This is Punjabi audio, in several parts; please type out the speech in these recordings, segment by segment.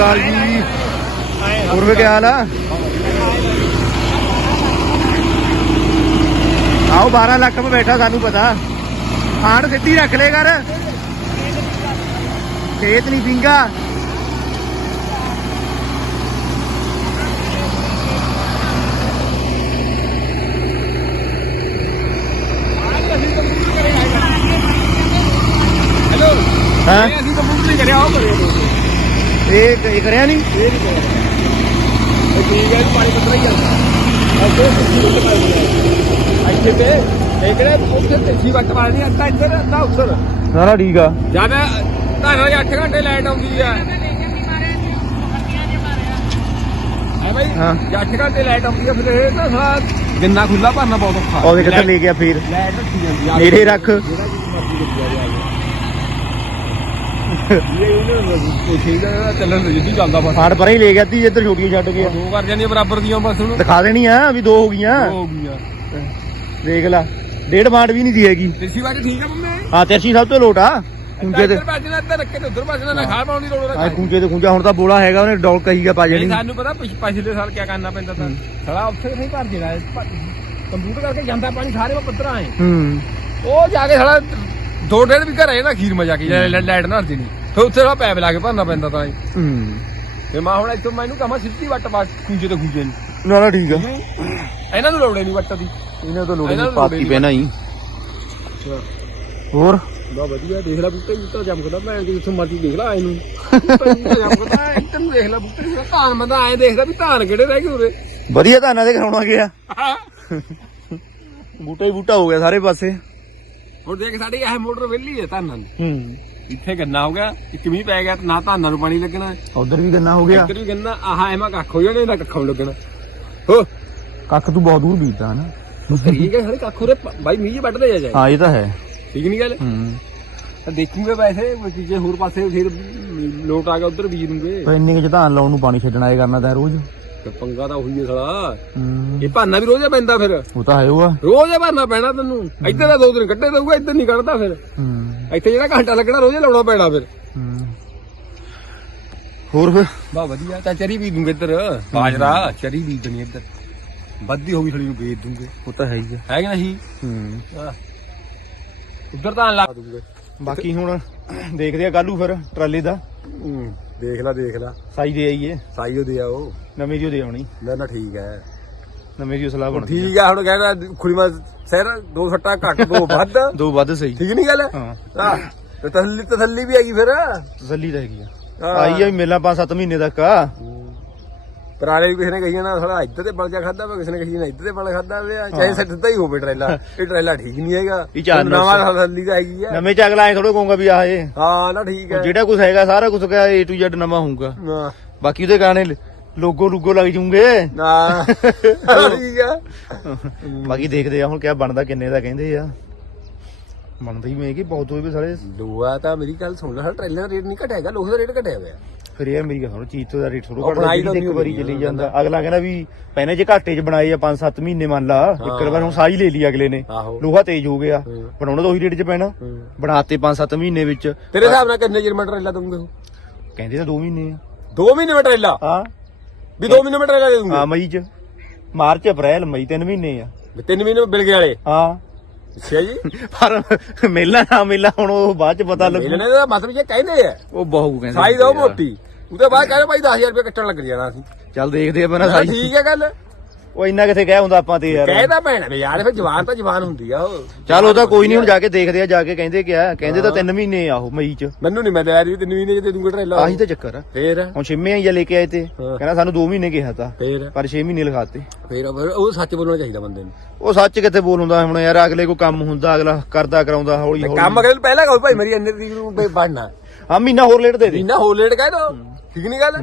ਅਕਾਲ ਜੀ। ਹੋਰ ਕੀ ਹਾਲ ਆ? ਆਓ 12 ਲੱਖ में ਬੈਠਾ, ਸਾਨੂੰ ਪਤਾ। ਆੜ ਸਿੱਧੀ ਰੱਖ ਲੈ ਕਰ। ਖੇਤ ਨਹੀਂ ਪਿੰਗਾ ਹੈਲੋ ਹਾਂ? ਅਸੀਂ ਕੰਪਿਊਟਰ ਨਹੀਂ ਕਰਿਆ ਉਹ ਕਰਿਆ ਇਹ ਇਹ ਕਰਿਆ ਨਹੀਂ ਇਹ ਨਹੀਂ ਕਰਿਆ ਇਹ ਠੀਕ ਹੈ ਪਾਣੀ ਪੱਤਰਾ ਹੀ ਜਾਂਦਾ ਅੱਗੇ ਸਿੱਧੀ ਵੱਟ ਪਾਈ ਇੱਥੇ ਤੇ ਇਹ ਕਿਹੜੇ ਉੱਥੇ ਸਿੱਧੀ ਵੱਟ ਪਾਈ ਨਹੀਂ ਅੱਧਾ ਇੱਧਰ ਅੱਧਾ ਉੱਧਰ ਸਾਰਾ ਠੀਕ ਆ ਜਦ ਘਰ 8 ਘੰਟੇ ਲਾਈਟ ਆਉਂਦੀ ਆ ਹੈ ਭਾਈ ਹਾਂ। ਜੇ 8 ਘੰਟੇ ਲਾਈਟ ਆਉਂਦੀ ਆ ਫਿਰ ਇਹ ਤਾਂ ਸਾਰਾ ਜਿੰਨਾ ਖੁੱਲਾ ਭਰਨਾ ਬਹੁਤ ਔਖਾ ਉਹਦੇ ਕਿੱਥੇ ਲੈ ਗਿਆ ਫਿਰ ਲਾਈਟ ਰੱਖੀ ਜਾਂਦੀ ਆ ਨੇੜੇ ਰੱਖ। ਜਿਹੜਾ ਕੁਝ ਮਰਜ਼ੀ ਲੱਗਿਆ ਜਾਏ ਇਹ ਉਹਨੇ ਚਾਹੀਦਾ ਚੱਲਣ ਦੇ ਜਿੱਦੀ ਚੱਲਦਾ ਬਸ। ਫਾੜ ਪਰੇ ਹੀ ਲੈ ਗਿਆ ਤੀ ਇੱਧਰ ਛੋਟੀਆਂ ਛੱਡ ਗਿਆ ਦੋ ਕਰ ਜਾਂਦੀਆਂ ਬਰਾਬਰ ਦੀਆਂ ਬਸ ਹੁਣ। ਦਿਖਾ ਦੇਣੀ ਆ ਵੀ ਦੋ ਹੋ ਗਈਆਂ। ਹੋ ਗਈਆਂ। ਦੇਖ ਲੈ ਡੇਢ ਬਾਂਡ ਵੀ ਨਹੀਂ ਦੀ ਹੈਗੀ। ਤੇਰੀ ਵਾਰ ਠੀਕ ਆ ਮੰਮੇ? ਹਾਂ ਤੇਰਸੀ ਸਭ ਤੋਂ ਲੋਟ ਆ। ਖੂੰਜੇ ਤੇ ਭੱਜਣਾ ਇੱਧਰ ਰੱਖੇ ਤੇ ਉੱਧਰ ਭੱਜਣਾ ਨਾ ਖਾਲ ਪਾਉਣ ਦੀ ਲੋੜ ਆ ਖੂੰਜੇ ਤੇ ਖੂੰਜਾ ਹੁਣ ਤਾਂ ਬੋਲਾ ਹੈਗਾ ਉਹਨੇ ਡੌਲ ਕਹੀਗਾ ਪਾ ਨਹੀਂ ਜਣੀ। ਸਾਨੂੰ ਪਤਾ ਪਿਛ- ਪਿਛਲੇ ਸਾਲ ਕੀ ਕਰਨਾ ਪੈਂਦਾ ਤਾਂ। ਸਾਲਾ ਉੱਥੇ ਨਹੀਂ ਭਰ ਦੇਣਾ ਕੰਪਿਊਟਰ ਕਰਕੇ ਜਾਂਦਾ ਪਾਣੀ ਸਾਰੇ ਪੱਧਰ ਆਏ। ਹੂੰ। ਉਹ ਜਾ ਕੇ ਸਾਲਾ ਦੋ ਡੇਢ ਵੀ ਘਰੇ ਨਾ ਖੀਰ ਮਜਾ ਕੇ ਲਾਈਟ ਨਾ ਹਰਦੀ ਨਹੀਂ ਫਿਰ ਉੱਥੇ ਸਾਲਾ ਪੈਪ ਲਾ ਕੇ ਭਰਨਾ ਪੈਂਦਾ ਤਾਂ ਇਹ। ਹੂੰ। ਤੇ ਮੈਂ ਹੁਣ ਇੱਥੋਂ ਮੈਨੂੰ ਕਹਾਂ ਸਿੱਧੀ ਵੱਟ ਪਾ ਖੂੰਜੇ ਤੇ ਖੂੰਜੇ ਨੂੰ। ਨਾ ਨਾ ਠੀਕ ਆ। ਇਹਨਾਂ ਨੂੰ ਲੋੜੇ ਨਹੀਂ ਵੱਟ ਦੀ। ਇਹਨਾਂ ਤੋਂ ਲੋੜ ਇਹਨਾਂ ਨਹੀਂ ਨੂੰ ਪਾਤੀ ਪੈਣਾ ਹੀ ਹੋਰ? ਬਾ ਵਧੀਆ ਦੇਖ ਲੈ ਬੂਟੇ ਬੂਟਾ ਜਮਕਦਾ ਮੈਂ ਕਿ ਜਿੱਥੋਂ ਮਰਜ਼ੀ ਦੇਖ ਲੈ ਆਏ ਨੂੰ ਬੂਟਾ ਬੂਟਾ ਇੱਧਰ ਨੂੰ ਦੇਖ ਲੈ ਬੂਟੇ ਬੂਟਾ ਧਾਨ ਬੰਦਾ ਐਂ ਦੇਖਦਾ ਵੀ ਧਾਨ ਕਿਹੜੇ ਰਹਿ ਗਏ ਉਰੇ। ਵਧੀਆ ਧਾਨਾਂ ਦੇ ਕਰਾਉਣਾ ਗਿਆ। ਬੂਟਾ ਹੀ ਬੂਟਾ ਹੋ ਗਿਆ ਸਾਰੇ ਪਾਸੇ। ਹੁਣ ਦੇਖ ਸਾਡੀ ਇਹ ਮੋਟਰ ਵਿਹਲੀ ਹੈ ਧਾਨਾਂ ਦੀ ਹੂੰ। ਇੱਥੇ ਗੰਨਾ ਹੋ ਗਿਆ ਇੱਕ ਮੀਂਹ ਪੈ ਗਿਆ ਤੇ ਨਾ ਧਾਨਾਂ ਨੂੰ ਪਾਣੀ ਲੱਗਣਾ। ਉਧਰ ਵੀ ਗੰਨਾ ਹੋ ਗਿਆ। ਇੱਧਰ ਵੀ ਗੰਨਾ ਆਹ ਐਵੇਂ ਕੱਖ ਹੋ ਜਾਣੇ ਨਾ ਕੱਖਾਂ ਨੂੰ ਲੱਗਣਾ। ਹੋ। ਕੱਖ ਤੂੰ ਬਹੁਤ ਦੂਰ ਬੀਜਦਾ ਨਾ ਠੀਕ ਹੈ ਸਾਰੇ ਕੱਖ ਪ- ਬਾਈ ਮੀਂਹ ਵੱਢ ਲੈ ਜਾਏ। ਹਾਂ ਇਹ ਤਾਂ ਹੈ। ਠੀਕ ਨਹੀਂ ਗੱਲ? ਹੂੰ। ਤਾਂ ਦੇਖੂਗੇ ਵੈਸੇ ਕੋਈ ਚੀਜ਼ੇ ਹੋਰ ਪਾਸੇ ਫਿਰ ਲੋਟ ਆ ਗਿਆ ਉਧਰ ਬੀਜ ਦੂੰਗੇ ਪਰ ਇੰਨੇ ਕੁ ਚ ਧਾਨ ਲਾਉਣ ਨੂੰ ਪਾਣੀ ਛੱਡਣਾ ਇਹ ਕਰਨਾ ਤਾਂ ਰੋਜ਼। ਤੇ ਪੰਗਾ ਤਾਂ ਉਹੀ ਹੈ ਸਾਲਾ। ਹੂੰ। ਇਹ ਭਾਨਾ ਵੀ ਰੋਜ਼ ਹੀ ਪੈਂਦਾ ਫਿਰ। ਉਹ ਤਾਂ ਹੈ ਰੋਜ਼ ਹੀ ਭਰਨਾ ਪੈਣਾ ਤੈਨੂੰ। ਇੱਧਰ ਦਾ ਦੋ ਦਿਨ ਕੱਢੇ ਦਊਗਾ ਇੱਧਰ ਨਹੀਂ ਕੱਢਦਾ ਫਿਰ। ਹੂੰ। ਇੱਥੇ ਜਿਹੜਾ ਘੰਟਾ ਲੱਗਣਾ ਰੋਜ਼ ਹੀ ਲਾਉਣਾ ਪੈਣਾ ਫਿਰ। ਹੂੰ। ਹੋਰ ਫਿਰ? ਬਾ ਵਧੀਆ ਤਾਂ ਚਰੀ ਬੀਜ ਦੂੰਗੇ ਇੱਧਰ। ਬਾਜਰਾ ਚਰੀ ਬੀਜ ਦੇਣੀ ਇੱਧਰ। ਵੱਧੀ ਹੋ ਗਈ ਥੋੜੀ ਨੂੰ ਵੇਚ ਦੂੰਗੇ। ਉਹ ਤਾਂ ਹੈ ਹੀ ਹੈ ਕਿ ਨਹੀਂ? ਹੂੰ। ਉੱਧਰ ਤਾਂ ਲਾ ਦੂੰਗੇ। ਬਾਕੀ ਹੁਣ ਦੇਖਦੇ ਆ ਕੱਲੂ ਫਿਰ ਟਰਾਲੀ ਦਾ। ਦੇਖ ਲੈ ਦੇਖ ਲੈ। ਸਾਈ ਦੇ ਆਈਏ। ਸਾਈ ਉਹ ਦੇ ਆਓ ਨਵੀਂ ਦੀ ਉਹ ਦੇ ਆਉਣੀ। ਨਾ ਨਾ ਠੀਕ ਹੈ। ਨਵੀਂ ਦੀ ਸਲਾਹ ਬਣਦੀ ਠੀਕ ਆ। ਹੁਣ ਕਹਿੰਦਾ ਖੁਲੀਮਾ ਸਿਰ ਦੋ ਸੱਟਾ ਘੱਟ ਦੋ ਵੱਧ। ਦੋ ਵੱਧ ਸਹੀ। ਠੀਕ ਨਹੀਂ ਗੱਲ? ਹਾਂ। ਤੇ ਤਸੱਲੀ ਤਸੱਲੀ ਵੀ ਹੈਗੀ ਫਿਰ? ਤਸੱਲੀ ਤਾਂ ਹੈਗੀ ਆ। ਆਈ ਆ ਮੇਲਾ 5-7 ਮਹੀਨੇ ਤੱਕ ਆ। ਪੁਰਾਣੇ ਵੀ ਕਿਸੇ ਨੇ ਕਹੀ ਨਾ ਸਾਲਾ ਇੱਧਰ ਤੇ ਬਲਜਾ ਖਾਦਾ ਵਾ ਕਿਸੇ ਨੇ ਕਹੀ ਨਾ ਇੱਧਰ ਤੇ ਬਲ ਖਾਦਾ ਵੇ ਚਾਹੇ ਸਿੱਧਾ ਹੀ ਹੋਵੇ ਟਰੇਲਾ ਇਹ ਟਰੇਲਾ ਠੀਕ ਨਹੀਂ ਹੈਗਾ। ਇਹ ਚਾਰ ਨੌ ਨਵਾਂ ਤਸੱਲੀ ਤਾਂ ਹੈਗੀ ਆ। ਨਵੇਂ ਚ ਅਗਲਾ ਐ ਥੋੜਾ ਕਹੂੰਗਾ ਵੀ ਆਹ ਇਹ। ਹਾਂ ਨਾ ਠੀਕ ਹੈ। ਜਿਹੜਾ ਕੁਝ ਹੈਗਾ ਸਾਰਾ ਕੁਝ ਕਿਹਾ A to Z ਨਵਾਂ ਹੋਊਗਾ। ਹਾਂ। ਬਾਕੀ ਉਹਦੇ ਗਾਣੇ ਲੋਗੋ ਲੁਗੋ ਲੱਗ ਜੂਗੇ। ਨਾ ਠੀਕ ਆ। ਬਾਕੀ ਦੇਖਦੇ ਆ ਹੁਣ ਕਿਆ ਬਣਦਾ ਕਿੰਨੇ ਦਾ ਕਹਿੰਦੇ ਆ। ਬਣਦਾ ਹੀ ਮੈਂ ਕਿ ਬਹੁਤ ਹੋਏ ਵੀ ਸਾਰੇ। ਲੋਹਾ ਤਾਂ ਮੇਰੀ ਗੱਲ ਸੁਣ ਲੈ ਟਰੇਲਾਂ ਦਾ ਰੇਟ ਨਹੀਂ ਘਟਿਆਗਾ ਲੋਹੇ ਦਾ ਰੇਟ ਘਟਿਆ ਹੋਇਆ। ਫਿਰ ਇਹ ਮੇਰੀ ਗੱਲ ਸੁਣੋ ਚੀਜ਼ ਤੋਂ ਦਾ ਰੇਟ ਥੋੜਾ ਘਟਦਾ ਤਾਂ ਇੱਕ ਵਾਰੀ ਚਲੀ ਜਾਂਦਾ। ਅਗਲਾ ਕਹਿੰਦਾ ਵੀ ਪਹਿਨੇ ਜੇ ਘਾਟੇ 'ਚ ਬਣਾਏ ਆ 5-7 ਮਹੀਨੇ ਮੰਨ ਲਾ ਇੱਕ ਵਾਰ ਹੁਣ ਸਾਈ ਲੈ ਲਈ ਅਗਲੇ ਨੇ। ਲੋਹਾ ਤੇਜ਼ ਹੋ ਗਿਆ। ਬਣਾਉਣਾ ਤਾਂ ਉਹੀ ਰੇਟ 'ਚ ਪੈਣਾ। ਬਣਾਤੇ 5-7 ਮਹੀਨੇ ਵਿੱਚ। ਤੇਰੇ ਹਿਸਾਬ ਨਾਲ ਕਿੰਨੇ ਚਿਰ ਮੈਂ ਟਰੇਲਾ ਦਊਂਗੇ ਕਹਿੰਦੇ ਤਾਂ 2 ਮਹੀਨੇ ਆ। 2 ਮਹੀਨੇ ਮੈਂ ਟਰੇਲਾ ਹਾਂ। ਵੀ 2 ਮਹੀਨੇ ਮੈਂ ਟਰੇਲਾ ਦੇ ਦੂੰਗਾ ਹਾਂ ਮਈ 'ਚ। ਮਾਰਚ ਅਪ੍ਰੈਲ ਮਈ 3 ਮਹੀਨੇ ਆ। ਵੀ 3 ਮਹੀਨੇ ਬਿਲ ਗਏ ਵਾਲੇ? ਹਾਂ। ਅੱਛਾ ਜੀ? ਪਰ ਮੇਲਾ ਨਾ ਮੇਲਾ ਹੁਣ ਉਹ ਬਾਅਦ 'ਚ ਪਤਾ ਲੱਗੂ। ਇਹਨਾਂ ਦਾ ਮਤਲਬ ਇਹ ਕਹਿੰਦੇ ਆ। ਉਹ ਬਹੁ ਕਹਿੰਦੇ ਸਾਈ ਦੋ ਮੋਟੀ ਉਹਦੇ ਬਾਅਦ ਕਹਿੰਦੇ ਭਾਈ 10000 ਰੁਪਏ ਕੱਟਣ ਲੱਗ ਜਾਣਾ ਅਸੀਂ। ਚੱਲ ਦੇਖਦੇ ਆ ਬਣਾ ਮੈਂ ਸਾਈ। ਠੀਕ ਹੈ ਗੱਲ। ਉਹ ਇੰਨਾ ਕਿੱਥੇ ਕਹਿ ਹੁੰਦਾ ਆਪਾਂ ਤੇ ਯਾਰ। ਕਹਿਦਾ ਭੈਣ ਵੀ ਯਾਰ ਫਿਰ ਜਵਾਨ ਤਾਂ ਜਵਾਨ ਹੁੰਦੀ ਆ ਉਹ। ਚੱਲ ਉਹ ਤਾਂ ਕੋਈ ਨਹੀਂ ਹੁਣ ਜਾ ਕੇ ਦੇਖਦੇ ਆ ਜਾ ਕੇ ਕਹਿੰਦੇ ਕਿਆ ਕਹਿੰਦੇ ਤਾਂ 3 ਮਹੀਨੇ ਆ ਉਹ ਮਈ 'ਚ। ਮੈਨੂੰ ਨਹੀਂ ਮੈਂ ਲੈ ਰਹੀ 3 ਮਹੀਨੇ ਚ ਦੇ ਦੂੰਗਾ ਟਰੇਲਾ? ਆਹੀ ਤਾਂ ਚੱਕਰ ਆ। ਫੇਰ? ਹੁਣ ਛੇਵੇਂ ਆਈਆ ਲੈ ਕੇ ਆਏ ਤੇ। ਕਹਿੰਦਾ ਸਾਨੂੰ 2 ਮਹੀਨੇ ਕਿਹਾ ਤਾ। ਫੇਰ? ਪਰ 6 ਮਹੀਨੇ ਲਿਖਾਤੇ। ਫੇਰ ਉਹ ਸੱਚ ਬੋਲਣਾ ਚਾਹੀਦਾ ਬੰਦੇ ਨੂੰ। ਉਹ ਸੱਚ ਕਿੱਥੇ ਬੋਲ ਹੁੰਦਾ ਹੁਣ ਯਾਰ ਅਗਲੇ ਕੋ ਕੰਮ ਹੁੰਦਾ ਅਗਲਾ ਕਰਦਾ ਕਰਾਉਂਦਾ ਹੌਲੀ ਹੌਲੀ। ਕੰਮ ਅਗਲੇ ਨੂੰ ਪਹਿਲਾਂ ਕਹੋ ਭਾਈ ਮੇਰੀ ਇੰਨੇ ਤਰੀਕ ਨੂੰ ਬਣਨਾ ਹਾਂ ਮਹੀਨਾ ਹੋਰ ਲੇਟ ਦੇ ਦੇ। ਮਹੀਨਾ ਹੋਰ ਲੇਟ ਕਹਿ ਦੋ। ਠੀਕ ਨਹੀਂ ਗੱਲ?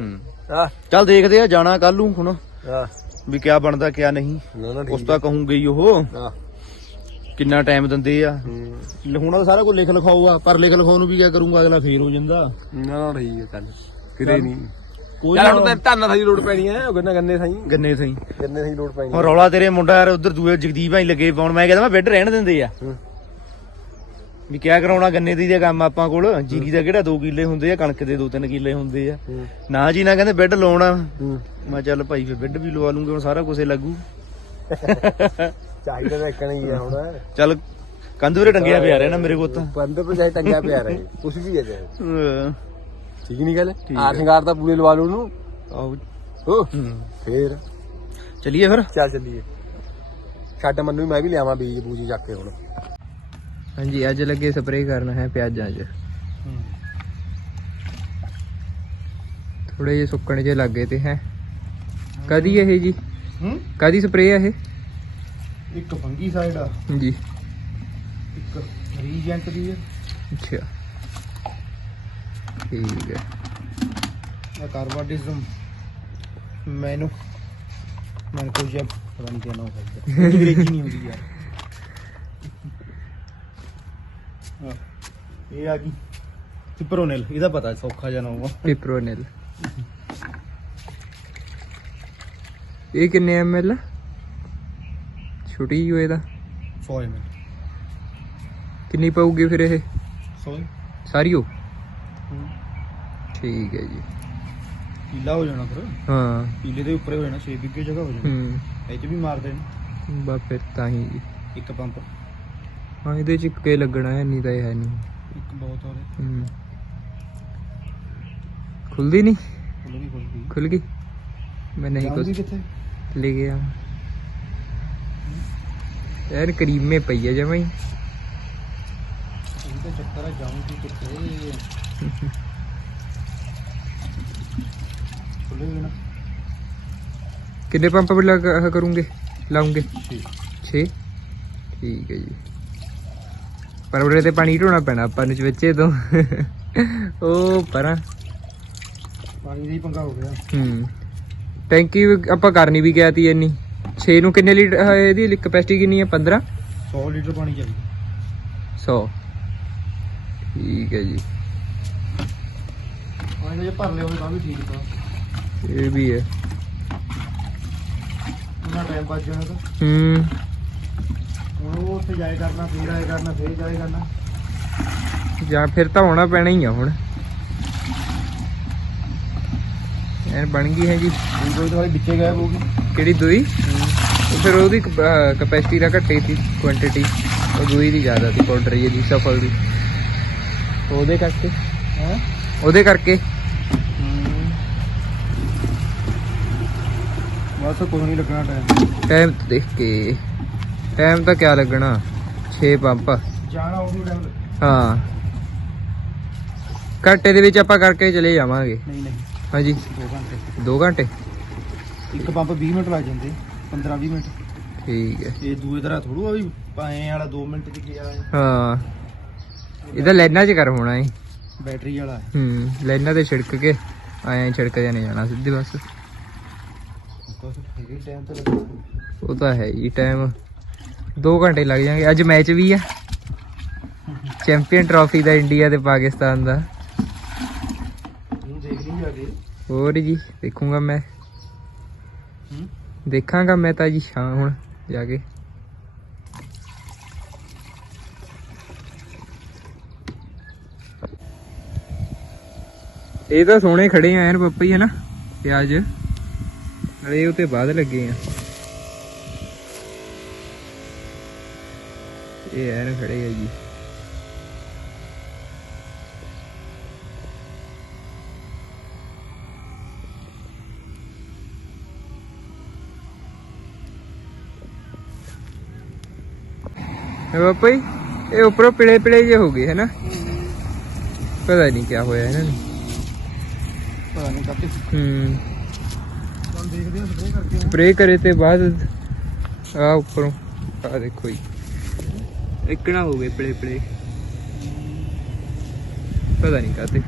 ਹਾਂ। ਚੱਲ ਦੇਖਦੇ ਆ ਜਾਣਾ ਕੱਲ ਨੂੰ ਹੁਣ। ਹਾਂ। ਵੀ ਕਿਆ ਬਣਦਾ ਕਿਆ ਨਹੀਂ। ਨਾ ਨਾ ਉਸ ਤਾਂ ਕਹੂੰਗੇ ਹੀ ਉਹ ਹਾਂ। ਕਿੰਨਾ ਟਾਈਮ ਦਿੰਦੇ ਆ। ਹੁਣ ਤਾਂ ਸਾਰਾ ਕੁਝ ਲਿਖ ਲਿਖਾਓ ਆ ਪਰ ਲਿਖ ਲਿਖਾਉ ਨੂੰ ਵੀ ਕਿਆ ਕਰੂੰਗਾ ਅਗਲਾ ਫੇਰ ਹੋ ਜਾਂਦਾ। ਨਾ ਨਾ ਠੀਕ ਹੈ ਚੱਲ। ਕਿਤੇ ਨਹੀਂ। ਕੋਈ ਹੁਣ ਤਾਂ ਧੰਨਾ ਸਾਈ ਲੋੜ ਪੈਣੀ ਹੈ ਉਹ ਗੰਨਾ ਗੰਨੇ ਸਾਈ ਗੰਨੇ ਸਹੀ ਗੰਨੇ ਸਾਈ ਲੋੜ ਪੈਣੀ ਹੁਣ ਰੌਲਾ ਤੇਰੇ ਮੁੰਡਾ ਯਾਰ ਉਧਰ ਦੂਏ ਜਗਦੀਪ ਭਾਈ ਲੱਗੇ ਪਾਉਣ ਮੈਂ ਕਹਿੰਦਾ ਮੈਂ ਬੈੱਡ ਰਹਿਣ ਦਿੰਦੇ ਆ। ਵੀ ਕਿਆ ਕਰਾਉਣਾ ਗੰਨੇ ਦੀ ਜੇ ਕੰਮ ਆਪਾਂ ਕੋਲ? ਜੀਰੀ ਦਾ ਕਿਹੜਾ 2 ਕਿੱਲੇ ਹੁੰਦੇ ਆ ਕਣਕ ਦੇ 2-3 ਕਿੱਲੇ ਹੁੰਦੇ ਆ। ਨਾ ਜੀ ਨਾ ਕਹਿੰਦੇ ਬੈੱਡ ਲਾਉਣਾ। ਹੂੰ। ਮੈਂ ਚੱਲ ਭਾਈ ਫਿਰ ਬੈੱਡ ਵੀ ਲਵਾ ਲੂੰਗੇ ਹੁਣ ਸਾਰਾ ਕੁਝ ਲੱਗੂ। ਚਾਹੀਦਾ ਤਾਂ ਇੱਕਣ ਹੀ ਆ ਹੁਣ। ਚੱਲ ਕੰਧ ਟੰਗਿਆ ਪਿਆ ਰਿਹਾ ਨਾ ਮੇਰੇ ਕੋਲ ਤਾਂ। ਬੰਦ ਪਰ ਜਾਈ ਟੰਗਿਆ ਪਿਆ ਰਹੇ। ਕੁਛ ਵੀ ਹੈ ਜੇ ਅਹ, ਠੀਕ ਨਹੀਂ ਗੱਲ? ਠੀਕ ਆ। ਸ਼ਿੰਗਾਰ ਤਾਂ ਪੂਰੇ ਲਵਾ ਆਓ। ਹੋ। ਹੂੰ। ਫੇਰ। ਚੱਲੀਏ ਫਿਰ? ਚੱਲ ਚੱਲੀਏ। ਛੱਡ ਮੈਨੂੰ ਵੀ ਮੈਂ ਵੀ ਲਿਆਵਾਂ ਬੀਜ ਬੂਜ ਜਾ ਕੇ ਹੁਣ। ਹਾਂਜੀ ਅੱਜ ਲੱਗੇ ਸਪਰੇਅ ਕਰਨਾ ਹੈ ਪਿਆਜ਼ਾਂ 'ਚ। ਥੋੜੇ ਜਿਹੇ ਸੁੱਕਣ ਜੇ ਲੱਗੇ ਤੇ ਹੈ। ਕਦੀ ਇਹ ਜੀ? ਹੂੰ? ਕਦੀ ਸਪਰੇਅ ਆ ਇਹ? ਇੱਕ ਫੰਗੀ ਸਾਈਡ ਆ। ਜੀ ਇੱਕ ਰੀਜੈਂਟ ਦੀ ਆ। ਅੱਛਾ। ਠੀਕ ਹੈ ਆ ਕਾਰਬਾਡਿਜ਼ਮ ਮੈਨੂੰ ਮੈਨੂੰ ਕੋਈ ਜਿਹਾ ਪਤਾ ਨਹੀਂ ਕਿਆ ਨਾਮ ਹੈ ਅੰਗਰੇਜ਼ੀ ਨਹੀਂ ਹੁੰਦੀ ਯਾਰ। ਹਾਂ, ਇਹ ਆ ਗਈ। ਪਿਪਰੋਨਿਲ ਇਹਦਾ ਪਤਾ ਸੌਖਾ ਜਿਹਾ ਨਾਮ ਆ ਪਿਪਰੋਨਿਲ। ਇਹ ਕਿੰਨੇ ਐਮਐਲ ਛੋਟੀ ਜਿਹੀ ਇਹਦਾ 100 ml ਕਿੰਨੀ ਪਊਗੀ ਫਿਰ ਇਹ? 100 ਸਾਰੀ ਹੋ? ਠੀਕ ਹੈ ਜੀ। ਪੀਲਾ ਹੋ ਜਾਣਾ ਫਿਰ। ਹਾਂ। ਪੀਲੇ ਦੇ ਉੱਪਰ ਹੋ ਜਾਣਾ 6 ਬਿੱਗੇ ਜਗ੍ਹਾ ਹੋ ਜਾਣੀ। ਹੂੰ। ਇਹ ਚ ਵੀ ਮਾਰਦੇ ਨੇ ਬਾ ਫਿਰ ਤਾਂ ਹੀ ਜੀ। ਇੱਕ ਪੰਪ। ਹਾਂ ਇਹਦੇ ਚ ਕੇ ਲੱਗਣਾ ਹੈ ਨਹੀਂ ਤਾਂ ਇਹ ਹੈ ਨਹੀਂ। ਇੱਕ ਬਹੁਤ ਹੂੰ। ਖੁੱਲਦੀ ਨਹੀਂ? ਖੁੱਲ ਗਈ ਖੁੱਲ ਗਈ? ਖੁੱਲ ਗਈ ਮੈਂ ਨਹੀਂ ਕੁਝ ਕਿੱਥੇ? ਲੈ ਗਿਆ ਯਾਰ ਕਰੀਮੇ ਪਈ ਹੈ। ਜਮਾਈ ਇਹ ਤਾਂ ਚੱਕਰ ਆ ਜਾਊਂਗੀ ਕਿੱਥੇ? ਨਾ। ਕਿੰਨੇ ਪੰਪ ਲਗ ਕਰੂੰਗੇ? ਲਾਉਂਗੇ? ਠੀਕ 6 ਠੀਕ ਹੈ ਜੀ। ਪਰ ਉਹਦੇ ਤੇ ਪਾਣੀ ਢੋਣਾ ਪੈਣਾ ਆਪਾਂ ਨੂੰ ਵਿੱਚੇ ਤੋਂ। ਉਹ ਪਰਾਂ। ਪਾਣੀ ਦਾ ਪੰਗਾ ਹੋ ਗਿਆ। ਹੂੰ। ਟੈਂਕੀ ਆਪਾਂ ਕਰਨੀ ਵੀ ਗਿਆ ਤੀ ਇੰਨੀ। 6 ਨੂੰ ਕਿੰਨੇ ਲੀਟਰ ਇਹਦੀ ਕਪੈਸਿਟੀ ਕਿੰਨੀ ਹੈ 15 100 ਲੀਟਰ ਪਾਣੀ ਚਾਹੀਦਾ। 100 ਠੀਕ ਹੈ ਜੀ। ਪਾਣੀ ਜੇ ਭਰ ਹੋਵੇ ਤਾਂ ਵੀ ਠੀਕ ਆ। ਇਹ ਵੀ ਹੈ। ਉਹਨਾਂ ਟਾਈਮ ਬਚ ਜਾਣਾ ਤਾਂ? ਹੂੰ। ਹੁਣ ਉਹ ਉੱਥੇ ਜਾਏ ਕਰਨਾ ਫੇਰ ਆਏ ਕਰਨਾ ਫੇਰ ਜਾਏ ਕਰਨਾ। ਜਾਂ ਫਿਰ ਤਾਂ ਹੋਣਾ ਪੈਣਾ ਹੀ ਆ ਹੁਣ। ਐਨ ਬਣ ਗਈ ਹੈ ਜੀ। ਕੋਈ ਕੋਈ ਤਾਂ ਵਿੱਚੇ ਗਾਇਬ ਹੋ ਗਈ। ਕਿਹੜੀ ਦੂਈ? ਉਹ ਫਿਰ ਉਹਦੀ ਕਪੈਸਿਟੀ ਦਾ ਘੱਟੇ ਸੀ ਕੁਆਂਟੀਟੀ ਉਹ ਦੂਈ ਦੀ ਜ਼ਿਆਦਾ ਸੀ ਪਾਊਡਰ ਦੀ ਸਫਲ ਦੀ। ਉਹਦੇ ਕਰਕੇ। ਹੈ? ਉਹਦੇ ਕਰਕੇ। ਬਸ ਕੁਝ ਨਹੀਂ ਲੱਗਣਾ ਟਾਈਮ ਟਾਈਮ ਦੇਖ ਕੇ। ਟਾਈਮ ਤਾਂ ਕਿਆ ਲੱਗਣਾ? 6 ਪੰਪ। ਜਾਣਾ ਉਹ ਟਾਈਮ ਹਾਂ। ਘੰਟੇ ਦੇ ਵਿੱਚ ਆਪਾਂ ਕਰਕੇ ਚਲੇ ਜਾਵਾਂਗੇ। ਨਹੀਂ ਨਹੀਂ। ਹਾਂਜੀ। 2 ਘੰਟੇ। 2 ਘੰਟੇ? ਇੱਕ ਪੰਪ 20 ਮਿੰਟ ਲੱਗ ਜਾਂਦੇ 15 20 ਮਿੰਟ। ਠੀਕ ਹੈ। ਇਹ ਦੂਏ ਤਰ੍ਹਾਂ ਥੋੜੂ ਆ ਵੀ ਪਾਏ ਵਾਲਾ 2 ਮਿੰਟ ਚ ਗਿਆ ਹੈ ਹਾਂ। ਇਹਦਾ ਲਾਈਨਾਂ 'ਚ ਕਰ ਹੋਣਾ ਏ। ਬੈਟਰੀ ਵਾਲਾ। ਹੈ ਹੂੰ ਲਾਈਨਾਂ ਤੇ ਛਿੜਕ ਕੇ ਆਏ ਛਿੜਕ ਜਾਣੇ ਜਾਣਾ ਸਿੱਧੀ ਬਸ। ਬਸ ਹੈਗੇ ਟਾਈਮ ਤੇ ਲੱਗਣਾ ਉਹ ਤਾਂ ਹੈ ਹੀ ਟਾਈਮ 2 ਘੰਟੇ ਲੱਗ ਜਾਣਗੇ। ਅੱਜ ਮੈਚ ਵੀ ਆ। ਚੈਂਪੀਅਨ ਟਰਾਫੀ ਦਾ ਇੰਡੀਆ ਤੇ ਪਾਕਿਸਤਾਨ ਦਾ। ਹੋਰ ਜੀ, ਦੇਖੂੰਗਾ ਮੈਂ। ਦੇਖਾਂਗਾ ਮੈਂ ਤਾਂ ਜੀ ਸ਼ਾਮ ਹੁਣ ਜਾ ਕੇ। ਇਹ ਤਾਂ ਸੋਹਣੇ ਖੜੇ ਆ ਯਾਰ ਪੱਪਾ ਹੀ ਹੈ ਨਾ ਪਿਆਜ ਨਾਲੇ ਉਹ ਤੇ ਬਾਅਦ ਲੱਗੇ ਆ। ਇਹ ਐਨ ਖੜੇ ਆ ਜੀ। ਇਹ ਪਾਪਾ ਜੀ ਇਹ ਉੱਪਰੋਂ ਪਿਲੇ ਪਿਲੇ ਜੇ ਹੋ ਗਏ ਹੈ ਨਾ? ਪਤਾ ਨਹੀਂ ਕੀ ਹੋਇਆ ਇਹਨਾਂ ਨੂੰ। ਪਤਾ ਨਹੀਂ ਕੱਤੇ ਹੂੰ। ਹੁਣ ਦੇਖਦੇ ਹਾਂ ਸਪਰੇ ਕਰਕੇ। ਸਪਰੇ ਕਰੇ ਤੇ ਬਾਅਦ ਆ ਉੱਪਰੋਂ। ਆ ਦੇਖੋ ਜੀ। ਇਕਣਾ ਹੋ ਗਏ ਪਲੇ ਪਲੇ। ਪਤਾ ਨਹੀਂ ਕਾਤੇ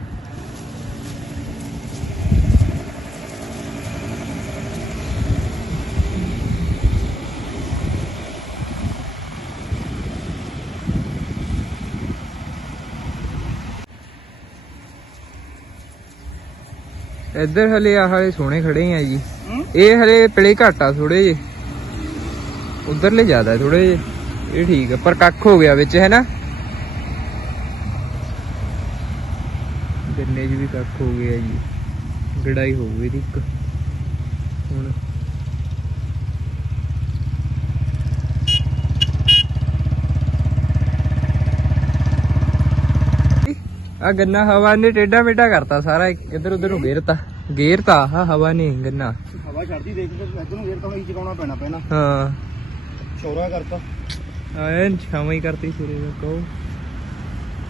ਇੱਧਰ ਹਲੇ ਆਹ ਵਾਲੇ ਸੋਹਣੇ ਖੜੇ ਆ ਜੀ। ਇਹ ਹਲੇ ਪਿਲੇ ਘੱਟ ਆ ਥੋੜੇ ਜੇ ਉਧਰਲੇ ਜ਼ਿਆਦਾ ਥੋੜੇ ਜੇ ਇਹ ਠੀਕ ਆ ਪਰ ਕੱਖ ਹੋ ਗਿਆ ਵਿੱਚ ਹੈ ਨਾ ਗੰਨੇ 'ਚ ਵੀ ਕੱਖ ਹੋ ਗਿਆ ਜੀ। ਗੜਾਈ ਹੋ ਗਈ ਦੀ ਇੱਕ। ਹੁਣ ਆ ਗੰਨਾ ਹਵਾ ਨੇ ਟੇਡਾ ਮੇਡਾ ਕਰਤਾ ਸਾਰਾ ਇੱਧਰ ਉੱਧਰ ਨੂੰ ਗੇਰਤਾ। ਗੇਰਤਾ ਆ ਹਵਾ ਨੇ ਗੰਨਾ। ਹਵਾ ਛੱਡਦੀ ਦੇਖ ਕੇ ਇੱਧਰ ਨੂੰ ਘੇਰਤਾ ਹੋਈ ਚਕਾਉਣਾ ਪੈਣਾ ਪੈਣਾ ਹਾਂ। ਛੋਰਾ ਕਰਤਾ। ਐਨ ਛਾਵਾਂ ਹੀ ਕਰਤੀ ਸਿਰੇ ਦਾ ਕਹੋ।